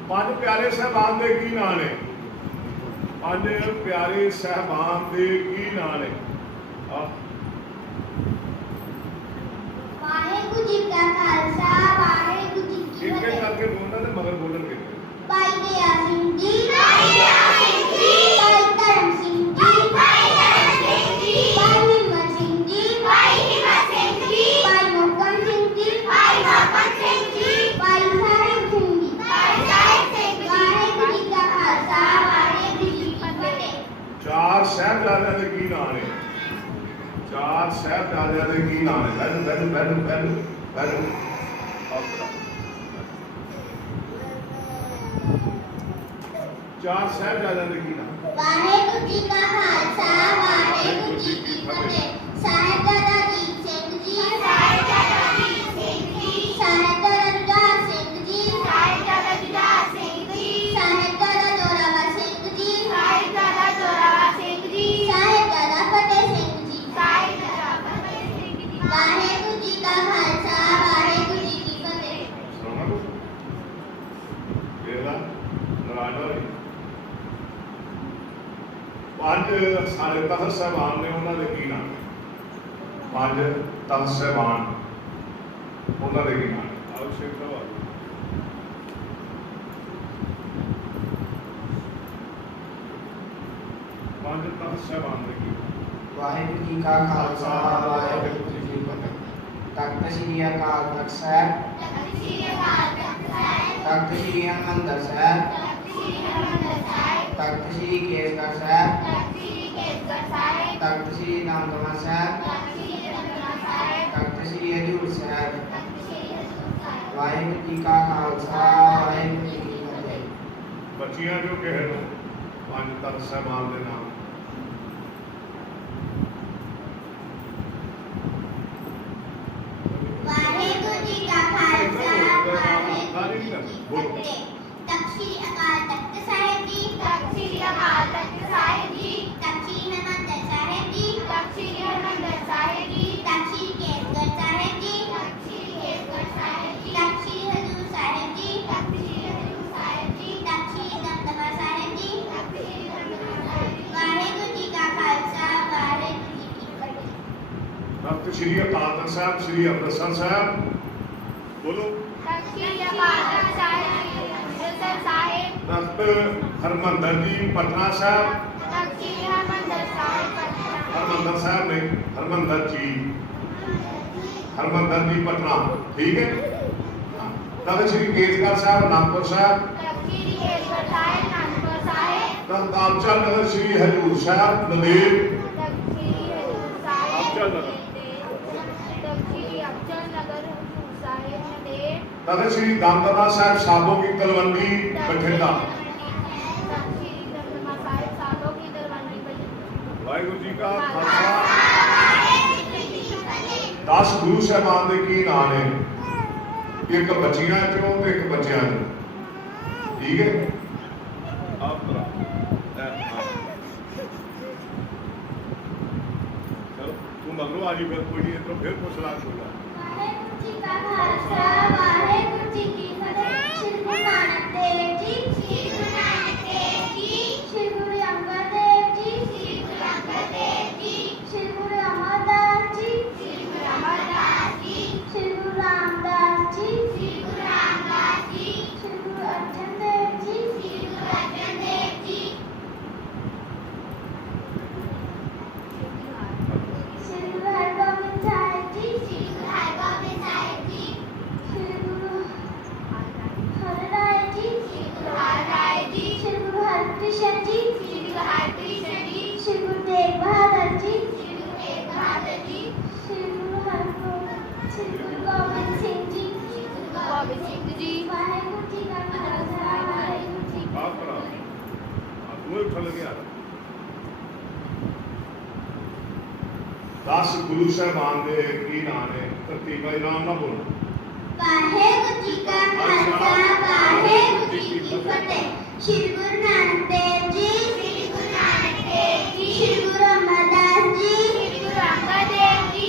ਪੰਜ ਪਿਆਰੇ ਸਾਹਿਬਾਨ ਦੇ ਕੀ ਨਾਂ ਨੇ? ਪੰਜ ਪਿਆਰੇ ਸਾਹਿਬਾਨ ਦੇ ਕੀ ਨਾਂ ਨੇ? ਵਾਹਿਗੁਰੂ ਜੀ ਕਾ ਖਾਲਸਾ ਵਾਹਿਗੁਰੂ ਜੀ ਕੀ ਇੱਕ ਇੱਕ ਫਤਿਹ। ਕਰਕੇ ਬੋਲਣਾ ਤੇ ਮਗਰ ਬੋਲਣਗੇ। ਭਾਈ ਦਇਆ ਸਿੰਘ ਜੀ, ਭਾਈ ਧਰਮ ਸਿੰਘ ਜੀ, ਭਾਈ ਹਿੰਮਤ ਸਿੰਘ ਜੀ, ਭਾਈ ਮੋਹਕਮ ਸਿੰਘ ਜੀ, ਭਾਈ ਸਾਹਿਬ ਸਿੰਘ ਜੀ। ਵਾਹਿਗੁਰੂ ਜੀ ਕਾ ਖਾਲਸਾ ਵਾਹਿਗੁਰੂ ਜੀ ਕੀ ਫਤਿਹ। ਚਾਰ ਸਾਹਿਬਜ਼ਾਦਿਆਂ ਦੇ ਕੀ ਨਾਂ ਨੇ? ਚਾਰ ਸਾਹਿਬਜ਼ਾਦਿਆਂ ਦੇ ਕੀ ਨਾਂ ਨੇ? ਬੈਠੋ ਚਾਰ ਸਾਹਿਬਜ਼ਾਦਿਆਂ ਦੇ ਕੀ ਨਾਂ? ਵਾਹਿਗੁਰੂ ਜੀ ਕਾ ਖਾਲਸਾ ਵਾਹਿਗੁਰੂ ਜੀ ਕੀ ਫਤਿਹ। ਸਾਹਿਬਜ਼ਾਦਾ ਅਜੀਤ ਸਿੰਘ ਜੀ, ਸਾਹਿਬਜ਼ਾਦਾ ਜੁਝਾਰ ਸਿੰਘ ਜੀ, ਸਾਹਿਬਜ਼ਾਦਾ ਜ਼ੋਰਾਵਰ ਸਿੰਘ ਜੀ, ਸਾਹਿਬਜ਼ਾਦਾ ਫਤਿਹ ਸਿੰਘ ਜੀ। ਵਾਹਿਗੁਰੂ ਜੀ ਕਾ ਖਾਲਸਾ ਵਾਹਿਗੁਰੂ ਜੀ ਕੀ ਫਤਿਹ। ਸੁਣਾਉਣਾ ਕੁਛ? ਵੇਖਲਾ ਨਾਰਾਇਣ ਹੋਈ। ਪੰਜ ਸਾਰੇ ਤਖ਼ਤ ਸਾਹਿਬਾਨ ਨੇ, ਉਹਨਾਂ ਦੇ ਕੀ ਨਾਮ? ਪੰਜ ਤਖ਼ਤ ਸਾਹਿਬਾਨ ਉਹਨਾਂ ਦੇ ਕੀ ਨਾਮ? ਆਓ ਸ਼ੇਖ ਸਾਹਿਬ ਪੰਜ ਤਖ਼ਤ ਸਾਹਿਬਾਨ ਦੇ ਕੀ? ਵਾਹਿਗੁਰੂ ਜੀ ਕਾ ਖਾਲਸਾ ਵਾਹਿਗੁਰੂ ਜੀ ਕੀ ਫਤਿਹ। ਤਖਤ ਸ੍ਰੀ ਅਕਾਲ ਤਖਤ ਸਾਹਿਬ, ਤਖਤ ਸ੍ਰੀ ਹਰਿਮੰਦਰ ਸਾਹਿਬ, ਤਖਤ ਸ੍ਰੀ ਕੇਸਗੜ੍ਹ ਸਾਹਿਬ, ਤਖਤ ਸ੍ਰੀ ਦਮਦਮਾ ਸਾਹਿਬ, ਤਖਤ ਸ੍ਰੀ ਹਜ਼ੂਰ ਸਾਹਿਬ। ਵਾਹਿਗੁਰੂ ਜੀ ਕਾ ਖਾਲਸਾ ਵਾਹਿਗੁਰੂ ਜੀ ਕੀ ਫਤਿਹ। ਬੱਚੀਆਂ ਜੋ ਕਿਸੇ ਨੂੰ ਪੰਜ ਤਖ਼ਤ ਸਾਹਿਬਾਨ ਦੇ ਨਾਮ? ਵਾਹਿਗੁਰੂ ਜੀ ਕਾ ਖਾਲਸਾ ਵਾਹਿਗੁਰੂ ਜੀ ਕੀ ਫਤਿਹ। ਤਖ਼ਤ ਸ੍ਰੀ ਅਕਾਲ ਤਖ਼ਤ ਸਾਹਿਬ ਜੀ, ਤਖ਼ਤ ਸ੍ਰੀ ਅਕਾਲ ਤਖ਼ਤ ਸਾਹਿਬ ਜੀ, ਤਖ਼ਤ ਸ੍ਰੀ ਹਰਿਮੰਦਰ ਸਾਹਿਬ ਜੀ, ਤਖ਼ਤ ਸ੍ਰੀ ਹਰਿਮੰਦਰ ਸਾਹਿਬ ਜੀ, ਤਖ਼ਤ ਸ੍ਰੀ ਕੇਸਗੜ੍ਹ ਸਾਹਿਬ ਜੀ, ਤਖ਼ਤ ਸ੍ਰੀ ਕੇਸਗੜ੍ਹ ਸਾਹਿਬ ਜੀ, ਤਖ਼ਤ ਸ੍ਰੀ ਹਜ਼ੂਰ ਸਾਹਿਬ ਜੀ, ਤਖ਼ਤ ਸ੍ਰੀ ਹਜ਼ੂਰ ਸਾਹਿਬ ਜੀ, ਤਖ਼ਤ ਸ੍ਰੀ ਦਮਦਮਾ ਸਾਹਿਬ ਜੀ, ਤਖ਼ਤ ਸ੍ਰੀ ਦਮਦਮਾ ਸਾਹਿਬ ਜੀ। ਵਾਹਿਗੁਰੂ ਜੀ ਕਾ ਖਾਲਸਾ, ਵਾਹਿਗੁਰੂ ਜੀ ਕੀ ਫਤਿਹ। ਤਖਤ ਸ੍ਰੀ ਅਕਾਲ ਤਖ਼ਤ ਸਾਹਿਬ ਸ੍ਰੀ ਅੰਮ੍ਰਿਤਸਰ ਸਾਹਿਬ ਬੋਲੋ। ਤਖ਼ਤ ਸ੍ਰੀ ਅਕਾਲ ਤਖ਼ਤ ਸਾਹਿਬ ਅੰਮ੍ਰਿਤਸਰ ਸਾਹਿਬ, ਤਖਤ ਹਰਮੰਦਰ ਜੀ ਪਟਨਾ ਸਾਹਿਬ, ਤਖ਼ਤ ਸ੍ਰੀ ਹਰਿਮੰਦਰ ਸਾਹਿਬ ਪਟਨਾ, ਹਰਮੰਦਰ ਸਾਹਿਬ ਨਹੀਂ ਹਰਮੰਦਰ ਜੀ ਪਟਨਾ, ਠੀਕ ਹੈ। ਹਾਂ। ਤਖਤ ਸ੍ਰੀ ਕੇਸਗੜ੍ਹ ਸਾਹਿਬ ਅਨੰਦਪੁਰ ਸਾਹਿਬ, ਤਖ਼ਤ ਸ੍ਰੀ ਕੇਸਗੜ੍ਹ ਸਾਹਿਬ ਅਨੰਦਪੁਰ ਸਾਹਿਬ, ਤਖਤ ਆਬਚਲ ਨਗਰ ਸ੍ਰੀ ਹਜ਼ੂਰ ਸਾਹਿਬ ਨੰਦੇੜ, ਤਖ਼ਤ ਸ੍ਰੀ ਹਜ਼ੂਰ ਸਾਹਿਬ ਅਬਚਲ ਨਗਰ, ਤਖ਼ਤ ਸ੍ਰੀ ਅਬਚਲ ਨਗਰ ਹਜ਼ੂਰ ਸਾਹਿਬ ਨੰਦੇੜ, ਤਖਤ ਸ੍ਰੀ ਦਮਦਮਾ ਸਾਹਿਬ ਸਾਬੋ ਕੀ ਤਲਵੰਡੀ ਬਠਿੰਡਾ। ਤਖ਼ਤ ਸ੍ਰੀ ਦਮਦਮਾ ਸਾਹਿਬ ਸਾਬੋ ਕੀ ਤਲਵੰਡੀ ਬਠਿੰਡਾ। ਵਾਹਿਗੁਰੂ ਜੀ ਕਾ ਖਾਲਸਾ। 10 ਗੁਰੂ ਸਾਹਿਬਾਨ ਦੇ ਕੀ ਨਾਮ ਨੇ? ਇੱਕ ਬੱਚੀਆਂ ਚੋਂ ਤੇ ਇੱਕ ਬੱਚਿਆਂ ਚੋਂ, ਠੀਕ ਹੈ। ਆਪ ਚਲੋ ਤੂੰ ਮਗਰੋਂ ਆ ਜੀ, ਫਿਰ ਕੋਈ ਨਹੀਂ ਇੱਧਰੋਂ ਫਿਰ ਪੁੱਛ ਲਾ ਕੋਈ ਗੱਲ। ਵਾਹਿਗੁਰੂ ਜੀ ਕਾ ਖਾਲਸਾ, ਵਾਹਿਗੁਰੂ ਜੀ ਕੀ ਫਤਿਹ। ਸ੍ਰੀ ਗੁਰੂ ਨਾਨਕ ਦੇਵ ਜੀ, ਸ੍ਰੀ ਗੁਰੂ ਨਾਨਕ ਦੇਵ ਜੀ, ਸ੍ਰੀ ਗੁਰੂ ਅੰਗਦ ਦੇਵ ਜੀ, ਸ੍ਰੀ ਗੁਰੂ ਅੰਗਦ ਦੇਵ ਜੀ, ਸ੍ਰੀ ਗੁਰੂ ਅਮਰਦਾਸ ਜੀ, ਸ੍ਰੀ ਗੁਰੂ ਅਮਰਦਾਸ ਜੀ, ਸ੍ਰੀ ਗੁਰੂ ਰਾਮਦਾਸ ਜੀ, ਸ੍ਰੀ ਗੁਰੂ ਰਾਮਦਾਸ ਜੀ, ਸ੍ਰੀ ਗੁਰੂ ਅਰਜਨ ਦੇਵ ਜੀ, ਸ੍ਰੀ ਗੁਰੂ ਅਰਜਨ ਦੇਵ ਜੀ, ਸ੍ਰੀ ਗੁਰੂ ਹਰਗੋਬਿੰਦ ਸਾਹਿਬ ਜੀ, ਸ੍ਰੀ ਗੁਰੂ ਹਰਗੋਬਿੰਦ ਸਾਹਿਬ ਜੀ, ਸ੍ਰੀ ਗੁਰੂ ਹਰਿਰਾਏ ਜੀ, ਸ੍ਰੀ ਗੁਰੂ ਹਰਿਰਾਏ ਜੀ, ਸ੍ਰੀ ਗੁਰੂ ਹਰਕ੍ਰਿਸ਼ਨ ਜੀ, ਸ੍ਰੀ ਗੁਰੂ ਹਰਕ੍ਰਿਸ਼ਨ ਜੀ, ਸ੍ਰੀ ਗੁਰੂ ਤੇਗ ਬਹਾਦਰ ਜੀ, ਸ੍ਰੀ ਗੁਰੂ ਤੇਗ ਬਹਾਦਰ ਜੀ, ਸ੍ਰੀ ਗੁਰੂ ਗੋਬਿੰਦ ਸਿੰਘ ਜੀ, ਸ੍ਰੀ ਗੁਰੂ ਗੋਬਿੰਦ ਸਿੰਘ ਜੀ। ਵਾਹਿਗੁਰੂ ਜੀ ਕਾ ਖਾਲਸਾ, ਵਾਹਿਗੁਰੂ ਜੀ ਕੀ ਆਪ ਕਰਾ ਤੂੰ ਉੱਠ ਲੱਗਿਆ। 10 ਗੁਰੂ ਸਾਹਿਬਾਨ ਦੇ ਕੀ ਨਾਮ ਨੇ? ਧਰਤੀ ਭਾਈ ਨਾਮ ਨਾ ਬੋਲ। ਵਾਹਿਗੁਰੂ ਜੀ ਕਾ ਖਾਲਸਾ, ਵਾਹਿਗੁਰੂ ਜੀ ਕੀ ਫਤਿਹ। ਸ੍ਰੀ ਗੁਰੂ ਨਾਨਕ ਦੇਵ ਜੀ, ਸ੍ਰੀ ਗੁਰੂ ਨਾਨਕ ਦੇਵ ਜੀ, ਸ੍ਰੀ ਗੁਰੂ ਅਮਰਦਾਸ ਜੀ, ਸ੍ਰੀ ਗੁਰੂ ਅੰਗਦ ਦੇਵ ਜੀ,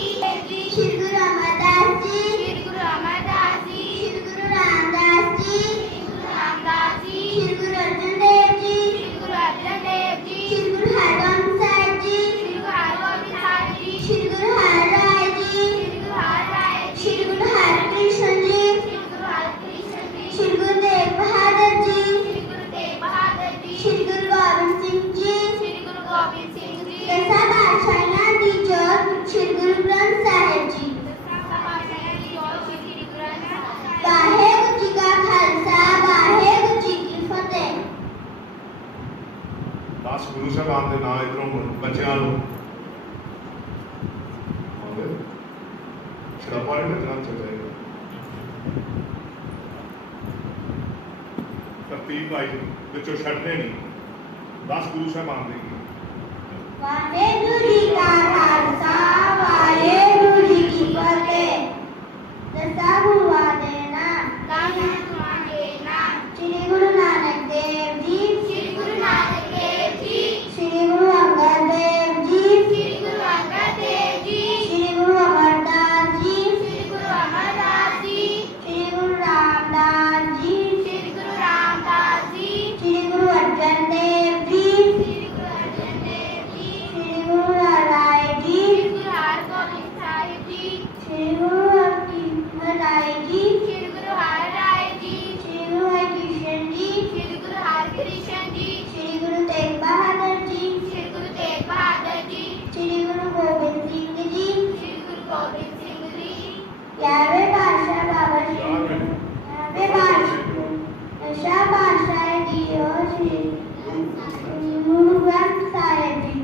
ਸ੍ਰੀ ਗੁਰੂ ਅਮਰਦਾਸ ਜੀ, ਸ੍ਰੀ ਗੁਰੂ ਅਮਰਦਾਸ ਜੀ, ਸ੍ਰੀ ਗੁਰੂ ਰਾਮਦਾਸ ਜੀ, ਸ੍ਰੀ ਗੁਰੂ ਰਾਮਦਾਸ ਜੀ, ਸ੍ਰੀ ਗੁਰੂ ਅਰਜਨ ਦੇਵ ਜੀ, ਸ੍ਰੀ ਗੁਰੂ ਅਰਜਨ ਦੇਵ ਜੀ, ਸ੍ਰੀ ਗੁਰੂ ਹਰਗੋਬਿੰਦ ਸਾਹਿਬ ਜੀ, ਸ੍ਰੀ ਗੁਰੂ ਹਰਗੋਬਿੰਦ ਸਾਹਿਬ ਜੀ, ਸ੍ਰੀ ਗੁਰੂ ਹਰਿਰਾਏ ਜੀ, ਸ੍ਰੀ ਗੁਰੂ ਹਰਿਰਾਏ ਜੀ, ਸ੍ਰੀ ਗੁਰੂ ਹਰਕ੍ਰਿਸ਼ਨ ਜੀ, ਸ੍ਰੀ ਗੁਰੂ ਹਰਕ੍ਰਿਸ਼ਨ ਜੀ, ਸ੍ਰੀ ਗੁਰੂ ਤੇਗ ਬਹਾਦਰ ਜੀ, ਸ੍ਰੀ ਗੁਰੂ ਤੇਗ ਬਹਾਦਰ ਜੀ, ਸ੍ਰੀ ਗੁਰੂ ਗੋਬਿੰਦ ਸਿੰਘ ਜੀ, ਸ੍ਰੀ ਗੁਰੂ ਗੋਬਿੰਦ ਸਿੰਘ ਜੀ। ਦਸਾਂ ਪਾਤਸ਼ਾਹਾਂ ਦੀ ਜੋਤ ਸ੍ਰੀ ਗੁਰੂ ਗ੍ਰੰਥ ਸਾਹਿਬ ਜੀ। ਦਸਾਂ ਪਾਤਸ਼ਾਹਾਂ ਦੀ ਜੋਤ ਸ੍ਰੀ ਗੁਰੂ ਗ੍ਰੰਥ ਸਾਹਿਬ। ਵਾਹਿਗੁਰੂ ਜੀ ਕਾ ਖਾਲਸਾ, ਵਾਹਿਗੁਰੂ ਜੀ ਕੀ ਫਤਿਹ। 10 ਗੁਰੂ ਸਾਹਿਬਾਨ ਦੇ ਨਾਮ ਇਧਰੋਂ ਬੱਚਿਆਂ ਨੂੰ ਸ਼ਰਾਬਾਰੇ ਵਿੱਚ ਨਾਮ ਚੱਲ ਜਾਏਗਾ। ਤਰਤੀਬ ਆਈ ਵਿੱਚੋਂ ਛੱਡਦੇ ਨਹੀਂ। 10 ਗੁਰੂ ਸਾਹਿਬਾਨ ਦੇ ਵਾਹਿਗੁਰੂ ਜੀ ਕਾ ਖਾਲਸਾ, ਵਾਹਿਗੁਰੂ ਜੀ ਕੀ ਫਤਿਹ। ਦਸਾਂ ਗੁਰੂਆਂ ਦੇ ਨਾਮ। ਸ੍ਰੀ ਗੁਰੂ ਨਾਨਕ ਦੇਵ ਜੀ, ਸ੍ਰੀ ਗੁਰੂ ਨਾਨਕ ਦੇਵ ਜੀ, ਸ੍ਰੀ ਗੁਰੂ ਅੰਗਦ ਦੇਵ ਜੀ, ਸ੍ਰੀ ਗੁਰੂ ਅੰਗਦ ਦੇਵ ਜੀ, ਸ੍ਰੀ ਗੁਰੂ ਅਮਰਦਾਸ ਜੀ, ਸ੍ਰੀ ਗੁਰੂ ਅਮਰਦਾਸ ਜੀ, ਸ੍ਰੀ ਗੁਰੂ ਰਾਮਦਾਸ ਜੀ, ਸ੍ਰੀ ਗੁਰੂ ਰਾਮਦਾਸ ਜੀ, ਸ੍ਰੀ ਗੁਰੂ ਅਰਜਨ ਦੇਵ ਜੀ, ਸ੍ਰੀ ਗੁਰੂ ਅਰਜਨ ਦੇਵ ਜੀ, ਸ੍ਰੀ ਗੁਰੂ ਹਰਿਰਾਏ ਜੀ, ਸ੍ਰੀ ਗੁਰੂ ਹਰਗੋਬਿੰਦ ਸਾਹਿਬ ਜੀ, ਸ੍ਰੀ ਗੁਰੂ ਹਰਿਰਾਏ ਜੀ, ਸ੍ਰੀ ਗੁਰੂ ਹਰਿਰਾਏ ਜੀ, ਸ੍ਰੀ ਗੁਰੂ ਹਰਕ੍ਰਿਸ਼ਨ ਜੀ, ਸ੍ਰੀ ਗੁਰੂ ਹਰਕ੍ਰਿਸ਼ਨ ਜੀ, ਸ੍ਰੀ ਗੁਰੂ ਤੇਗ ਬਹਾਦਰ ਜੀ, ਸ੍ਰੀ ਗੁਰੂ ਤੇਗ ਬਹਾਦਰ ਜੀ, ਸ੍ਰੀ ਗੁਰੂ ਗੋਬਿੰਦ ਸਿੰਘ ਜੀ, ਸ੍ਰੀ ਗੁਰੂ ਗੋਬਿੰਦ ਸਿੰਘ ਜੀ। 11ਵੇਂ ਪਾਤਸ਼ਾਹ ਬਾਬਾ ਜੀ, 11ਵੇਂ ਪਾਤਸ਼ਾਹ ਦਸਾਂ ਪਾਤਸ਼ਾਹਾਂ ਦੀ ਜੋਤ ਸ੍ਰੀ ਗੁਰੂ ਗ੍ਰੰਥ ਸਾਹਿਬ ਜੀ।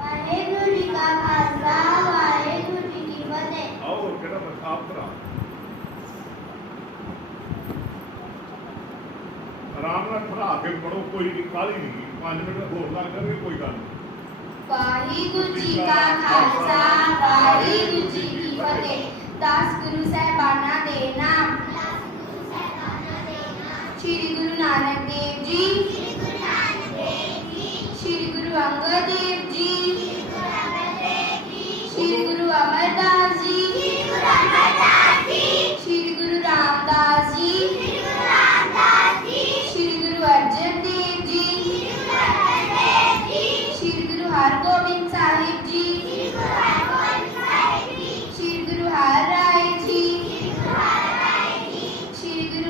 ਵਾਹਿਗੁਰੂ ਜੀ ਕਾ ਖਾਲਸਾ, ਵਾਹਿਗੁਰੂ ਜੀ ਕੀ ਫਤਿਹ। ਆਓ ਕਿਹੜਾ ਆਪ ਕਰਾ ਆਰਾਮ ਨਾਲ ਪੜ੍ਹਾ ਕੇ ਪੜੋ, ਕੋਈ ਨਹੀਂ ਕਾਹਲੀ ਨਹੀਂ। 5 ਮਿੰਟ ਹੋਰ ਲੱਗ ਜਾਣਗੇ, ਕੋਈ ਗੱਲ ਨਹੀਂ। ਵਾਹਿਗੁਰੂ ਜੀ ਕਾ ਖਾਲਸਾ, ਵਾਹਿਗੁਰੂ ਜੀ ਕੀ ਫਤਿਹ। 10 ਗੁਰੂ ਸਾਹਿਬਾਨਾਂ ਦੇ ਨਾਮ।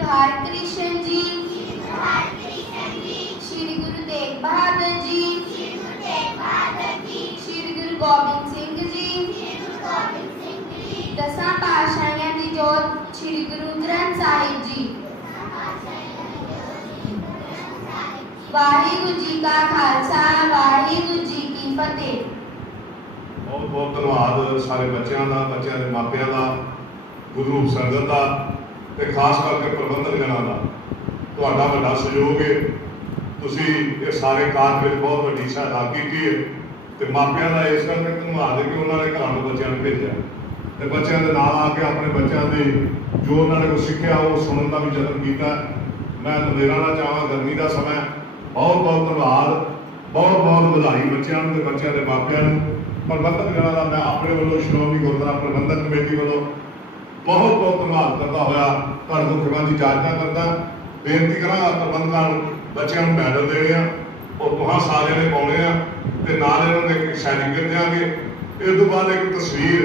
हरकृष्ण जी, श्री गुरु तेग बहादुर जी, श्री गुरु गोबिंद सिंह जी, दसां पातशाहियां दी जोत श्री गुरु ग्रंथ साहिब जी। वाहिगुरु जी का खालसा, वाहिगुरु जी की फतेह। बहुत बहुत धन्यवाद सारे बच्चों का, बच्चों के मापिया का, गुरु संगत का, ते खास करके प्रबंधक जनां का तुहाडा वड्डा सहयोग है। तुसी ये सारे कार्य में बहुत वड्डी सहायता की है। ते मापिया का इस करके धन्यवाद है कि उन्होंने घरों को बच्चों को भेजा ते बच्चों के नाल आके अपने बच्चों की जो उन्होंने कुछ सीखा वो सुनने का भी यत्न किया। मैं नवेराना चाहां गर्मी का समय बहुत बहुत धन्यवाद, बहुत बहुत बधाई बच्चों के बच्चों के मापिया प्रबंधक जनां का मैं अपने वालों श्रोमणी गुरुद्वारा प्रबंधक कमेटी वालों बहुत बहुत धन्यवाद करता हुआ तुहाडे कोल खिमा दी इजाजत करदा। बेनती करांगा प्रबंधकां नूं बच्चों को मैडल देने आ और तुहां सारिਆਂ ने पाउणे आ ते नाल इन्हां नूं एक सर्टिफिकेट देंगे। इस तो बाद एक तस्वीर